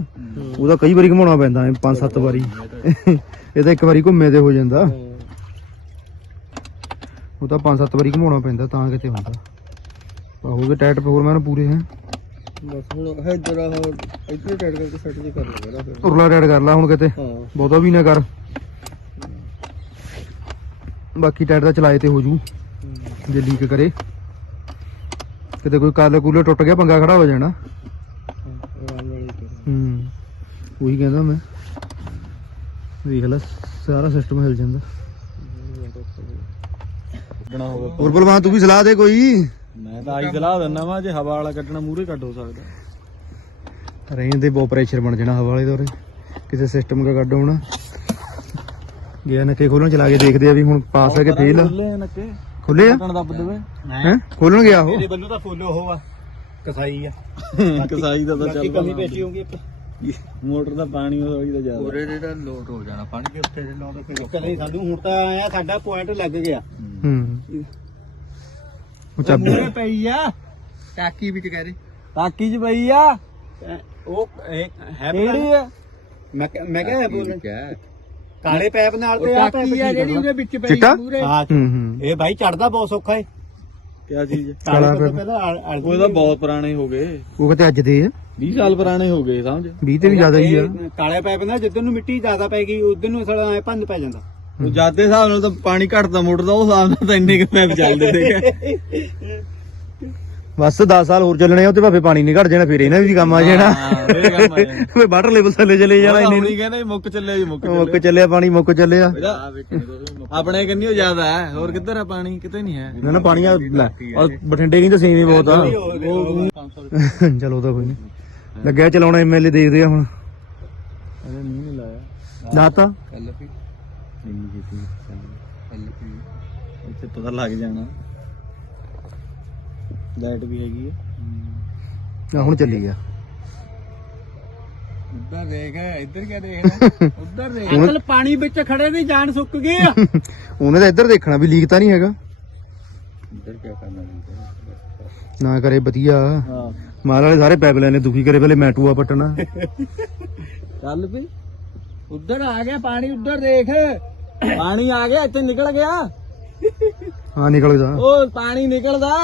ਉਹਦਾ ਕਈ ਵਾਰੀ ਘੁਮਾਉਣਾ ਪੈਂਦਾ ਐ ਪੰਜ ਸੱਤ ਵਾਰੀ। ਇਹ ਤਾਂ ਇੱਕ ਵਾਰੀ ਘੁੰਮੇ ਤੇ ਹੋ ਜਾਂਦਾ। ਉਹ ਤਾਂ ਪੰਜ ਸੱਤ ਵਾਰੀ ਘੁਮਾਉਣਾ ਪੈਂਦਾ ਤਾਂ ਕਿਤੇ ਹੁੰਦਾ। ਆਹੋ ਦੇ ਟਾਇਰ ਪਰਫਾਰਮੈਂਸ ਪੂਰੇ ਹੈ। ਬਸ ਹੁਣ ਹੈ ਇਧਰ ਆ ਇੱਧਰ ਟੈਡ ਕਰਕੇ ਸੈਟ ਜੇ ਕਰ ਲਗਾ ਫਿਰ। ਉਰਲਾ ਟਾਇਰ ਕਰ ਲਾ ਹੁਣ ਕਿਤੇ। ਬਹੁਤਾ ਵੀ ਨਾ ਕਰ। ਬਾਕੀ ਟਾਇਰ ਦਾ ਚਲਾਏ ਤੇ ਹੋ ਜੂ। ਜੇ ਲੀਕ ਕਰੇ। ਕਿਤੇ ਕੋਈ ਕਾਲੇ ਕੂਲੇ ਟੁੱਟ ਗਿਆ ਪੰਗਾ ਖੜਾ ਹੋ ਜਾਣਾ। ਹੀ ਉਹੀ ਕਹਿੰਦਾ ਮੈਂ। ਵੇਖ ਲੈ ਸਾਰਾ ਸਿਸਟਮ ਹਿਲ ਜਾਂਦਾ। ਹੋਰ ਬਲਵਾਨ ਤੂੰ ਵੀ ਸਲਾਹ ਦੇ ਕੋਈ? ਮੈਂ ਤਾਂ ਆਈ ਸਲਾਹ ਦਿੰਦਾ ਵਾ ਜੇ ਹਵਾ ਵਾਲਾ ਕੱਢਣਾ ਮੂਰੇ ਕੱਢ ਹੋ ਸਕਦਾ। ਰੇਂਜ ਦੇ ਬਹੁਤ ਪ੍ਰੈਸ਼ਰ ਬਣ ਜਾਣਾ ਹਵਾ ਵਾਲੇ ਦੌਰੇ। ਕਿਸੇ ਸਿਸਟਮ ਦਾ ਕੱਢ ਹੋਣਾ। ਗਿਆ ਨੱਕੇ ਖੋਲਣ ਚਲਾ ਕੇ ਦੇਖਦੇ ਆ ਵੀ ਹੁਣ ਪਾਸ ਹੈ ਕਿ ਫੇਲ ਆ ਨੱਕੇ। ਖੁੱਲੇ ਆ? ਕੱਢਣ ਦੱਬ ਦੇਵੇ। ਹੈ? ਖੋਲਣ ਗਿਆ ਉਹ ਮੇਰੇ ਵੱਲੋਂ ਤਾਂ ਫੁੱਲ ਉਹ ਆ ਕਸਾਈ ਆ। ਕਸਾਈ ਦਾ ਤਾਂ ਚੱਲ ਕਮੀ ਪੇਟੀ ਹੋਊਗੀ ਮੋਟਰ ਦਾ ਪਾਣੀ ਹੋਈ ਤਾਂ ਜ਼ਿਆਦਾ। ਉਰੇ ਦੇ ਤਾਂ ਲੋਟ ਹੋ ਜਾਣਾ ਪਾਣੀ ਦੇ ਉੱਤੇ ਦੇ ਲਾਉਂਦੇ ਫਿਰ ਕਦੇ ਸਾਨੂੰ ਹੁਣ ਤਾਂ ਆਇਆ ਸਾਡਾ ਪੁਆਇੰਟ ਲੱਗ ਗਿਆ। ਹੂੰ। ਉਹ ਚਾਬੀ ਮੂਰੇ ਪਈ ਆ। ਟਾਕੀ ਵਿੱਚ ਕਹਿ ਰਹੇ। ਟਾਕੀ 'ਚ ਪਈ ਆ। ਉਹ ਹੈ ਕਿਹੜੀ ਆ? ਮੈਂ ਕਿਹਾ- ਮੈਂ ਕਿਹਾ ਬੋਲ ਕਾਲੇ ਪੈਪ ਨਾਲ ਤੇ ਆ ਆ ਜਿਹੜੀ ਉਹਦੇ ਵਿੱਚ ਪਈ ਚਿੱਟਾ? ਮੂਰੇ ਹਾਂ ਹੂੰ ਹੂੰ। ਇਹ ਭਾਈ ਚੜਦਾ ਬਹੁਤ ਸੌਖਾ ਏ। ਕਿਆ ਚੀਜ਼ ਕਾਲਾ ਕਾਲੇ ਤੋਂ ਪੈਪ। ਪਹਿਲਾਂ ਉਹ ਤਾਂ ਬਹੁਤ ਪੁਰਾਣੇ ਹੋ ਗਏ। ਉਹ ਕਿਤੇ ਅੱਜ ਦੇ ਆ? 20 ਸਾਲ ਪੁਰਾਣੇ ਹੋ ਗਏ ਸਮਝ? 20 ਤੇ ਵੀ ਜ਼ਿਆਦਾ ਹੀ ਆ। ਇਹ ਕਾਲੇ ਪੈਪ ਨਾਲ ਜਿੱਦਨ ਨੂੰ ਮਿੱਟੀ ਜ਼ਿਆਦਾ ਪੈ ਗਈ ਉਦੋਂ ਨੂੰ ਸਾਡਾ ਐ ਭੰਨ ਪੈ ਜਾਂਦਾ। ਉਹ ਜਦ ਹਿਸਾਬ ਨਾਲ ਤਾਂ ਪਾਣੀ ਘਟਦਾ ਮੋਟਰ ਦਾ ਉਹ ਹਿਸਾਬ ਨਾਲ ਤਾਂ ਇੰਨੇ ਕੁ ਪੈਪ ਚੱਲਦੇ ਸੀਗੇ। ਬਸ 10 ਸਾਲ ਹੋਰ ਚੱਲਣੇ ਆ ਉਹ ਤੇ ਭਾਵੇਂ ਪਾਣੀ ਨਹੀਂ ਘਟ ਜਾਣਾ ਫਿਰ ਇਹਨਾਂ ਵੀ ਕੰਮ ਆ ਜਾਣਾ। ਹਾਂ, ਫਿਰ ਕੰਮ ਆ ਜਾਣਾ। ਫੇ ਵਾਟਰ ਲੈਵਲ ਥੱਲੇ ਚਲੇ ਜਾਣਾ ਇੰਨੇ ਨਹੀਂ ਕਹਿੰਦੇ ਮੁੱਕ ਚੱਲਿਆ ਜੀ ਮੁੱਕ ਮੁੱਕ ਚੱਲਿਆ ਪਾਣੀ ਮੁੱਕ ਚੱਲਿਆ। ਆਪਣੇ ਕੰਨੀ ਜ਼ਿਆਦਾ ਹੈ ਹੋਰ ਕਿੱਧਰ ਆ ਪਾਣੀ ਕਿਤੇ ਨਹੀਂ ਹੈ। ਨਾ ਨਾ ਪਾਣੀ ਆ ਲੈ ਔਰ ਬਠਿੰਡੇ ਕੀ ਤਾਂ ਸੀਨ ਹੀ ਬਹੁਤ ਆ ਚਲੋ ਤਾਂ ਕੋਈ ਨਹੀਂ। ਲੱਗਿਆ ਚਲਾਉਣਾ ਐਮਐਲਏ ਦੇਖਦੇ ਆ ਹੁਣ। ਅਰੇ ਨਹੀਂ ਨਹੀਂ ਲਾਇਆ। ਦਾਤਾ ਕੱਲ ਵੀ। ਨਹੀਂ ਕੀਤੀ ਕੱਲ ਵੀ। ਇੱਥੇ ਪਤਾ ਲੱਗ ਜਾਣਾ। ਲਾਈਟ ਵੀ ਹੈਗੀ ਹੈ ਆ ਹੁਣ ਚੱਲੀ ਗਿਆ ਉੱਧਰ ਦੇਖ ਇੱਧਰ ਕਿਆ ਦੇਖਣਾ? ਉੱਧਰ ਦੇਖ। ਅਸਲ ਪਾਣੀ ਵਿੱਚ ਖੜੇ ਦੀ ਜਾਨ ਸੁੱਕ ਗਈ ਆ। ਉਹਨੇ ਤਾਂ ਇੱਧਰ ਦੇਖਣਾ ਵੀ ਲੀਕ ਤਾਂ ਨਹੀਂ ਹੈਗਾ। ਇੱਧਰ ਕਿਆ ਕਰਨਾ ਜੀ ਨਾ ਕਰੇ ਵਧੀਆ। ਹਾਂ। ਮਾਲ ਵਾਲੇ ਸਾਰੇ ਪਾਈਪਲਾਈਨ ਨੇ ਦੁਖੀ ਕਰੇ ਪਹਿਲੇ ਮੈਟੂਆ ਪਟਣਾ। ਚੱਲ ਪਈ ਉੱਧਰ ਆ ਗਿਆ ਪਾਣੀ ਉੱਧਰ ਦੇਖ। ਪਾਣੀ ਆ ਗਿਆ ਇੱਥੇ ਨਿਕਲ ਗਿਆ। ਹਾਂ ਨਿਕਲਦਾ ਉਹ ਪਾਣੀ ਨਿਕਲਦਾ।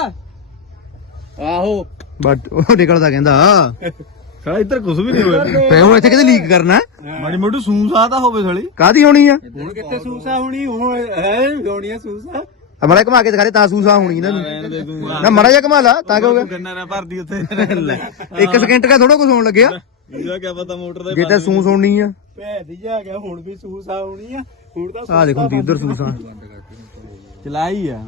ਆਹੋ। ਬਟ ਉਹ ਨਿਕਲਦਾ ਕਹਿੰਦਾ ਸਾਲਾ ਇੱਧਰ ਕੁਝ ਵੀ ਨਹੀਂ ਹੋਇਆ। ਪੈ ਹੁਣ ਇੱਥੇ ਕਿਤੇ ਲੀਕ ਕਰਨਾ ਮਾੜੀ ਮੋਟੀ ਸੂਸਾ ਤਾਂ ਹੋਵੇ ਸਾਲੀ। ਕਾਦੀ ਹੋਣੀ ਆ? ਹੁਣ ਕਿੱਥੇ ਸੂਸਾ ਹੋਣੀ? ਹੁਣ ਹੈ ਗੋਣੀਆਂ ਸੂਸਾ ਮੜਾ ਘਮਾ ਕੇ ਦਿਖਾ ਦੇ ਤਾਂ ਸੂਸਾ ਹੋਣੀ ਇਹਨਾਂ ਨੂੰ ਦੇ ਤੂੰ। ਨਾ ਮੜਾ ਜਿਹਾ ਘਮਾ ਲਾ ਤਾਂ ਕਿ ਹੋ ਗਿਆ ਗੰਨਾ ਨਾ ਭਰਦੀ ਉੱਥੇ ਇੱਕ ਸਕਿੰਟ ਕਾ ਥੋੜਾ ਕੁਝ ਹੋਣ ਲੱਗਿਆ। ਇਹਦਾ ਕੀ ਪਤਾ ਮੋਟਰ ਦਾ ਜੇ ਤਾਂ ਸੂ ਸੁਣਨੀ ਆ। ਭੈਦੀ ਜਾ ਗਿਆ ਹੁਣ ਵੀ ਸੂਸਾ ਹੋਣੀ ਆ। ਹੁਣ ਤਾਂ ਆ ਦੇਖੋ ਦੀ ਉਧਰ ਸੂਸਾ ਚਲਾਈ ਆ।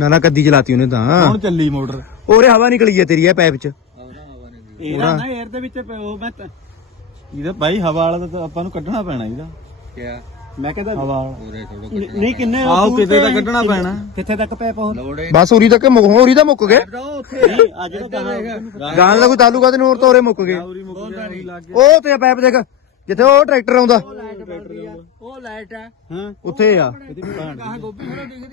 ਨਾ ਨਾ ਕੱਦੀ ਚਲਾਤੀ ਉਹਨੇ ਤਾਂ। ਹੁਣ ਚੱਲੀ ਮੋਟਰ। ਉਹਰੇ ਹਵਾ ਨਿਕਲੀ ਆ ਤੇਰੀ ਆ ਪਾਈਪ ਚ। ਇਹਦਾ ਨਾ 에ਅਰ ਦੇ ਵਿੱਚ ਪ- ਉਹ ਮੈਂ ਤ- ਇਹਦਾ ਭਾਈ ਹਵਾ ਵਾਲਾ ਤਾਂ ਆਪਾਂ ਨੂੰ ਕੱਢਣਾ ਪੈਣਾ ਇਹਦਾ। ਕਿਆ? ਮੈਂ ਕਹਿੰਦਾ ਪੂਰੇ ਥੋੜੋ ਨਹੀਂ ਕਿੰਨੇ ਆਹੋ, ਦੂਰ ਕਿਤੇ ਤਾਂ ਤੇ ਕੱਢਣਾ ਪੈਣਾ। ਕਿੱਥੇ ਤੱਕ ਪੈ ਪਹੁੰਚ? ਲੋੜੇ ਬਸ ਉਰੀ ਤੱਕ ਮੁੱਕ ਉਰੀ ਤਾਂ ਮੁੱਕ ਗਏ। ਨਹੀਂ ਅੱਜ ਤਾਂ ਗਾਂ ਦਾ ਕੋਈ ਤਾਲੁਕਾ ਤੇ ਨੂਰ ਤੋਂ ਉਰੇ ਮੁੱਕ ਗਏ। ਉਹ ਤੇ ਪੈਪ ਦੇਖ। ਜਿੱਥੇ ਉਹ ਟਰੈਕਟਰ ਆਉਂਦਾ। ਉਹ ਲਾਈਟ ਆ। ਹਾਂ। ਉੱਥੇ ਆ।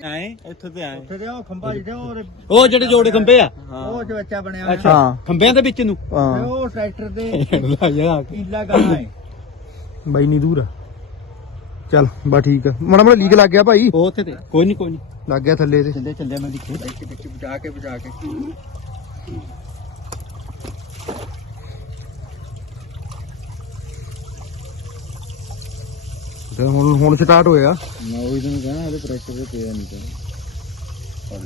ਐ ਇੱਥੇ ਤੇ ਆਏ। ਉੱਥੇ ਤੇ ਉਹ ਖੰਭਾ ਜਿੱਥੇ ਉਹ ਉਹ ਜਿਹੜੇ ਜੋੜੇ ਖੰਭੇ ਆ? ਉਹ ਬੱਚਾ ਬਣਿਆ ਅੱਛਾ। ਹਾਂ। ਖੰਭਿਆਂ ਦੇ ਵਿੱਚ ਨੂੰ? ਹਾਂ। ਉਹ ਟਰੈਕਟਰ ਦੇ ਕੀਲਾ ਗਾਣਾ ਹੈ ਬਾਈ ਨਹੀਂ ਦੂਰ ਆ। ਚੱਲ ਬਾ ਠੀਕ ਆ। ਮਾੜਾ ਮਾੜਾ ਲੀਕ ਲੱਗ ਗਿਆ ਭਾਈ। ਉਹ ਉੱਥੇ ਤੇ। ਕੋਈ ਨਹੀਂ ਕੋਈ ਨਹੀਂ ਲੱਗ ਗਿਆ ਥੱਲੇ ਤੇ। ਚੱਲੇ ਚੱਲੇ ਮੈਂ ਦੇਖੇ। ਬਚਾ ਕੇ ਬਚਾ ਕੇ। ਤੇ ਹੁਣ ਹੁਣ ਸਟਾਰਟ ਹੋਇਆ। ਮੈਂ ਉਹੀ ਤੈਨੂੰ ਕਹਿਣਾ ਇਹਦੇ ਪ੍ਰੈਸ਼ਰ ਤੇ ਪਿਆ ਨਹੀਂ ਤਾਂ।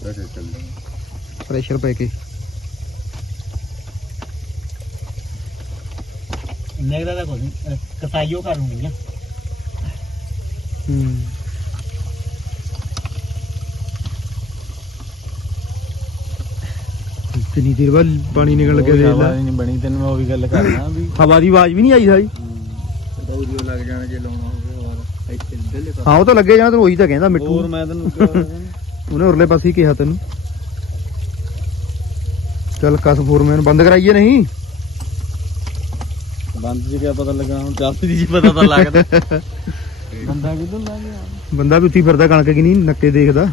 ਪ੍ਰੈਸ਼ਰ ਚੱਲ ਜਾਣਾ। ਪ੍ਰੈਸ਼ਰ ਪੈ ਕੇ। ਇੰਨੇ ਦਾ ਕੋਈ ਨਹੀਂ ਕਸਾਈਓ ਕਰੂੰਗੀ ਹੂੰ। ਕਿੰਨੀ ਦੇਰ ਬਾਅਦ ਪਾਣੀ ਨਿਕਲ ਕੇ ਦੇਖ ਲੈ। ਨਹੀਂ ਬਣੀ ਤੈਨੂੰ ਮੈਂ ਉਹੀ ਗੱਲ ਕਰਨਾ ਵੀ ਹਵਾ ਦੀ ਆਵਾਜ਼ ਵੀ ਨਹੀਂ ਆਈ ਸਾਈ ਦੌਰੀਓ ਲੱਗ ਜਾਣਾ ਜੇ ਲਾਉਣਾ ਹੋਵੇ ਹੋਰ ਇੱਥੇ ਦਿੱਲੇ ਹਾਂ ਉਹ ਤਾਂ ਲੱਗੇ ਜਾਣਾ ਤੈਨੂੰ ਉਹੀ ਤਾਂ ਕਹਿੰਦਾ ਮਿੱਟੂ ਹੋਰ ਮੈਂ ਤੈਨੂੰ ਕਿਹਾ ਉਹਨੇ ਉਰਲੇ ਪਾਸੇ ਹੀ ਕਿਹਾ ਤੈਨੂੰ। ਚੱਲ ਕਸ ਫੋਰਮੈਨ ਬੰਦ ਕਰਾਈਏ ਨਹੀਂ? ਬੰਦ ਜੀ ਕਿਆ ਪਤਾ ਲੱਗਾ ਹੁਣ ਚੱਲਦੀ ਜੀ ਪਤਾ ਤਾਂ ਲੱਗਦਾ। ਬੰਦਾ ਕਿਦੋਂ ਲੱਗ ਗਿਆ? ਬੰਦਾ ਵੀ ਉੱਥੇ ਫਿਰਦਾ ਕਣਕ ਕਿ ਨਹੀਂ ਨੱਕੇ ਦੇਖਦਾ।